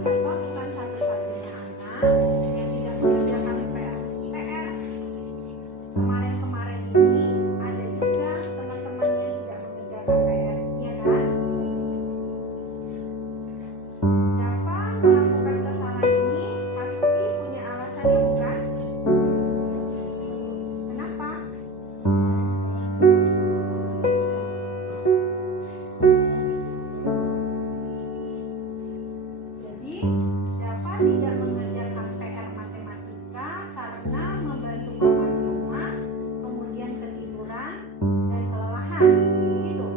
Dafa bukan satu-satunya anak yang tidak mengerjakan PR. Kemarin-kemarin ini ada juga teman-teman yang tidak mengerjakan PR, ya kan? Dafa melakukan kesalahan ini pasti punya alasan, ya bukan? Kenapa? Jadi, Dafa tidak mengerjakan PR matematika karena membantu mama di rumah, kemudian ketiduran dan kelelahan. Gitu.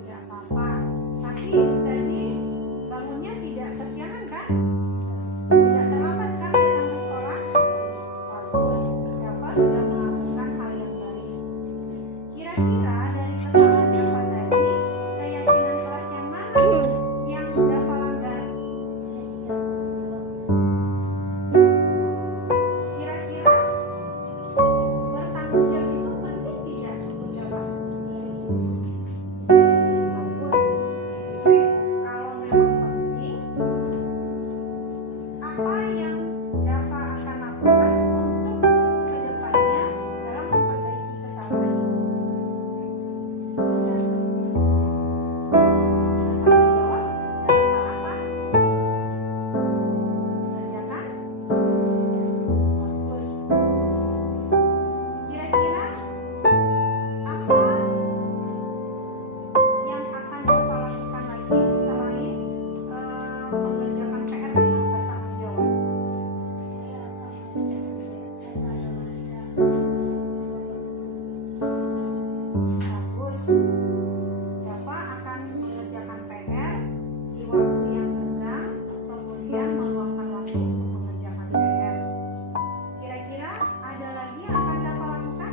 Tidak apa-apa. Tapi tadi bangunnya tidak kesiangan kan? Tidak terlambat kan datang ke sekolah? Bagus. Dafa sudah melakukan hal yang baik. Kira-kira dari kesalahan Dafa tadi, keyakinan kelas yang mana yang Dafa langgar? Kira-kira bertanggung jawab itu penting tidak untuk Dafa? Bagus. Kalau memang penting, apa yang Dafa akan lakukan untuk kedepannya dalam memperbaiki kesalahan ini? Bertanggung jawab dalam hal apa? Mengerjakan? Bagus. Kira-kira apa yang akan Dafa lakukan lagi selain mengerjakan PR dengan bertanggung jawab? Bagus. Dafa akan mengerjakan PR di waktu yang senggang, kemudian meluangkan waktu untuk mengerjakan PR. Kira-kira ada lagi yang akan Dafa lakukan?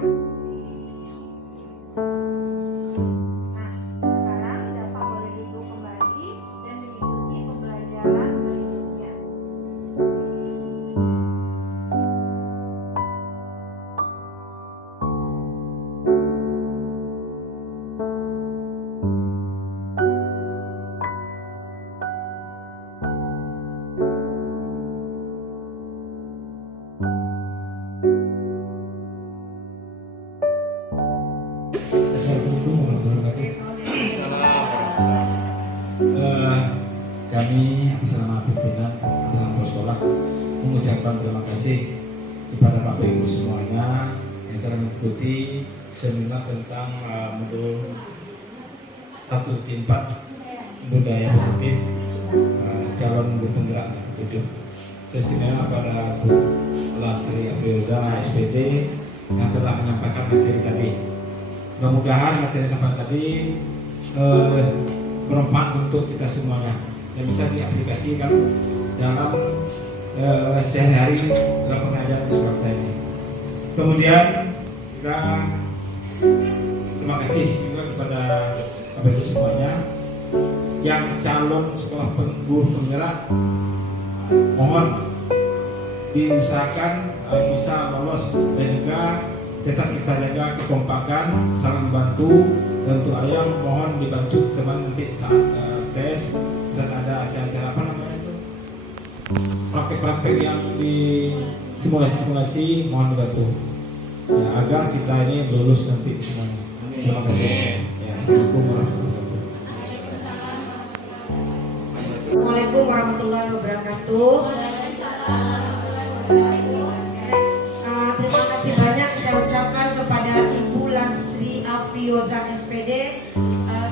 Nah, sekarang Dafa boleh duduk kembali dan mengikuti pembelajaran berikutnya. Assalamualaikum warahmatullahi wabarakatuh. Kami selama pimpinan selama sekolah mengucapkan terima kasih kepada Bapak Ibu semuanya yang telah mengikuti seminar tentang modul 1/4 budaya positif calon guru penggerak ke-7. Istimewa pada Bu Lastri Afrioza SPD yang telah menyampaikan materi tadi. Mudah-mudahan materi sampai tadi bermanfaat untuk kita semuanya dan bisa diaplikasikan dalam sehari-hari dalam pengajaran di sekolah ini. Kemudian kita terima kasih juga kepada Bapak Ibu semuanya yang calon sekolah guru penggerak, mohon diusahakan bisa lolos dan juga tetap kita jaga kekompakan, saling bantu, dan untuk ayam mohon dibantu teman nanti saat tes, saat ada acara-acara apa namanya itu, praktek-praktek yang di simulasi-simulasi mohon dibantu ya, agar kita ini lulus nanti semuanya. Terima kasih. Ya, Assalamualaikum warahmatullahi wabarakatuh. Assalamualaikum warahmatullahi wabarakatuh. Terima kasih banyak saya ucapkan kepada Ibu Lastri Afrioza SPD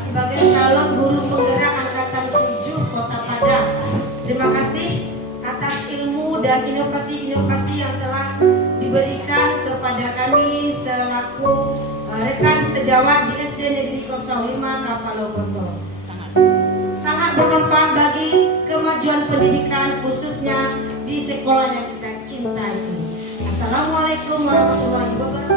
sebagai calon guru penggerak angkatan 7 Kota Padang. Terima kasih atas ilmu dan inovasi-inovasi yang telah diberikan kepada kami selaku rekan sejawat di SD Negeri 05 Kapalokoto. Sangat bermanfaat bagi kemajuan pendidikan khususnya di sekolah yang kita cintai. Assalamualaikum warahmatullahi wabarakatuh.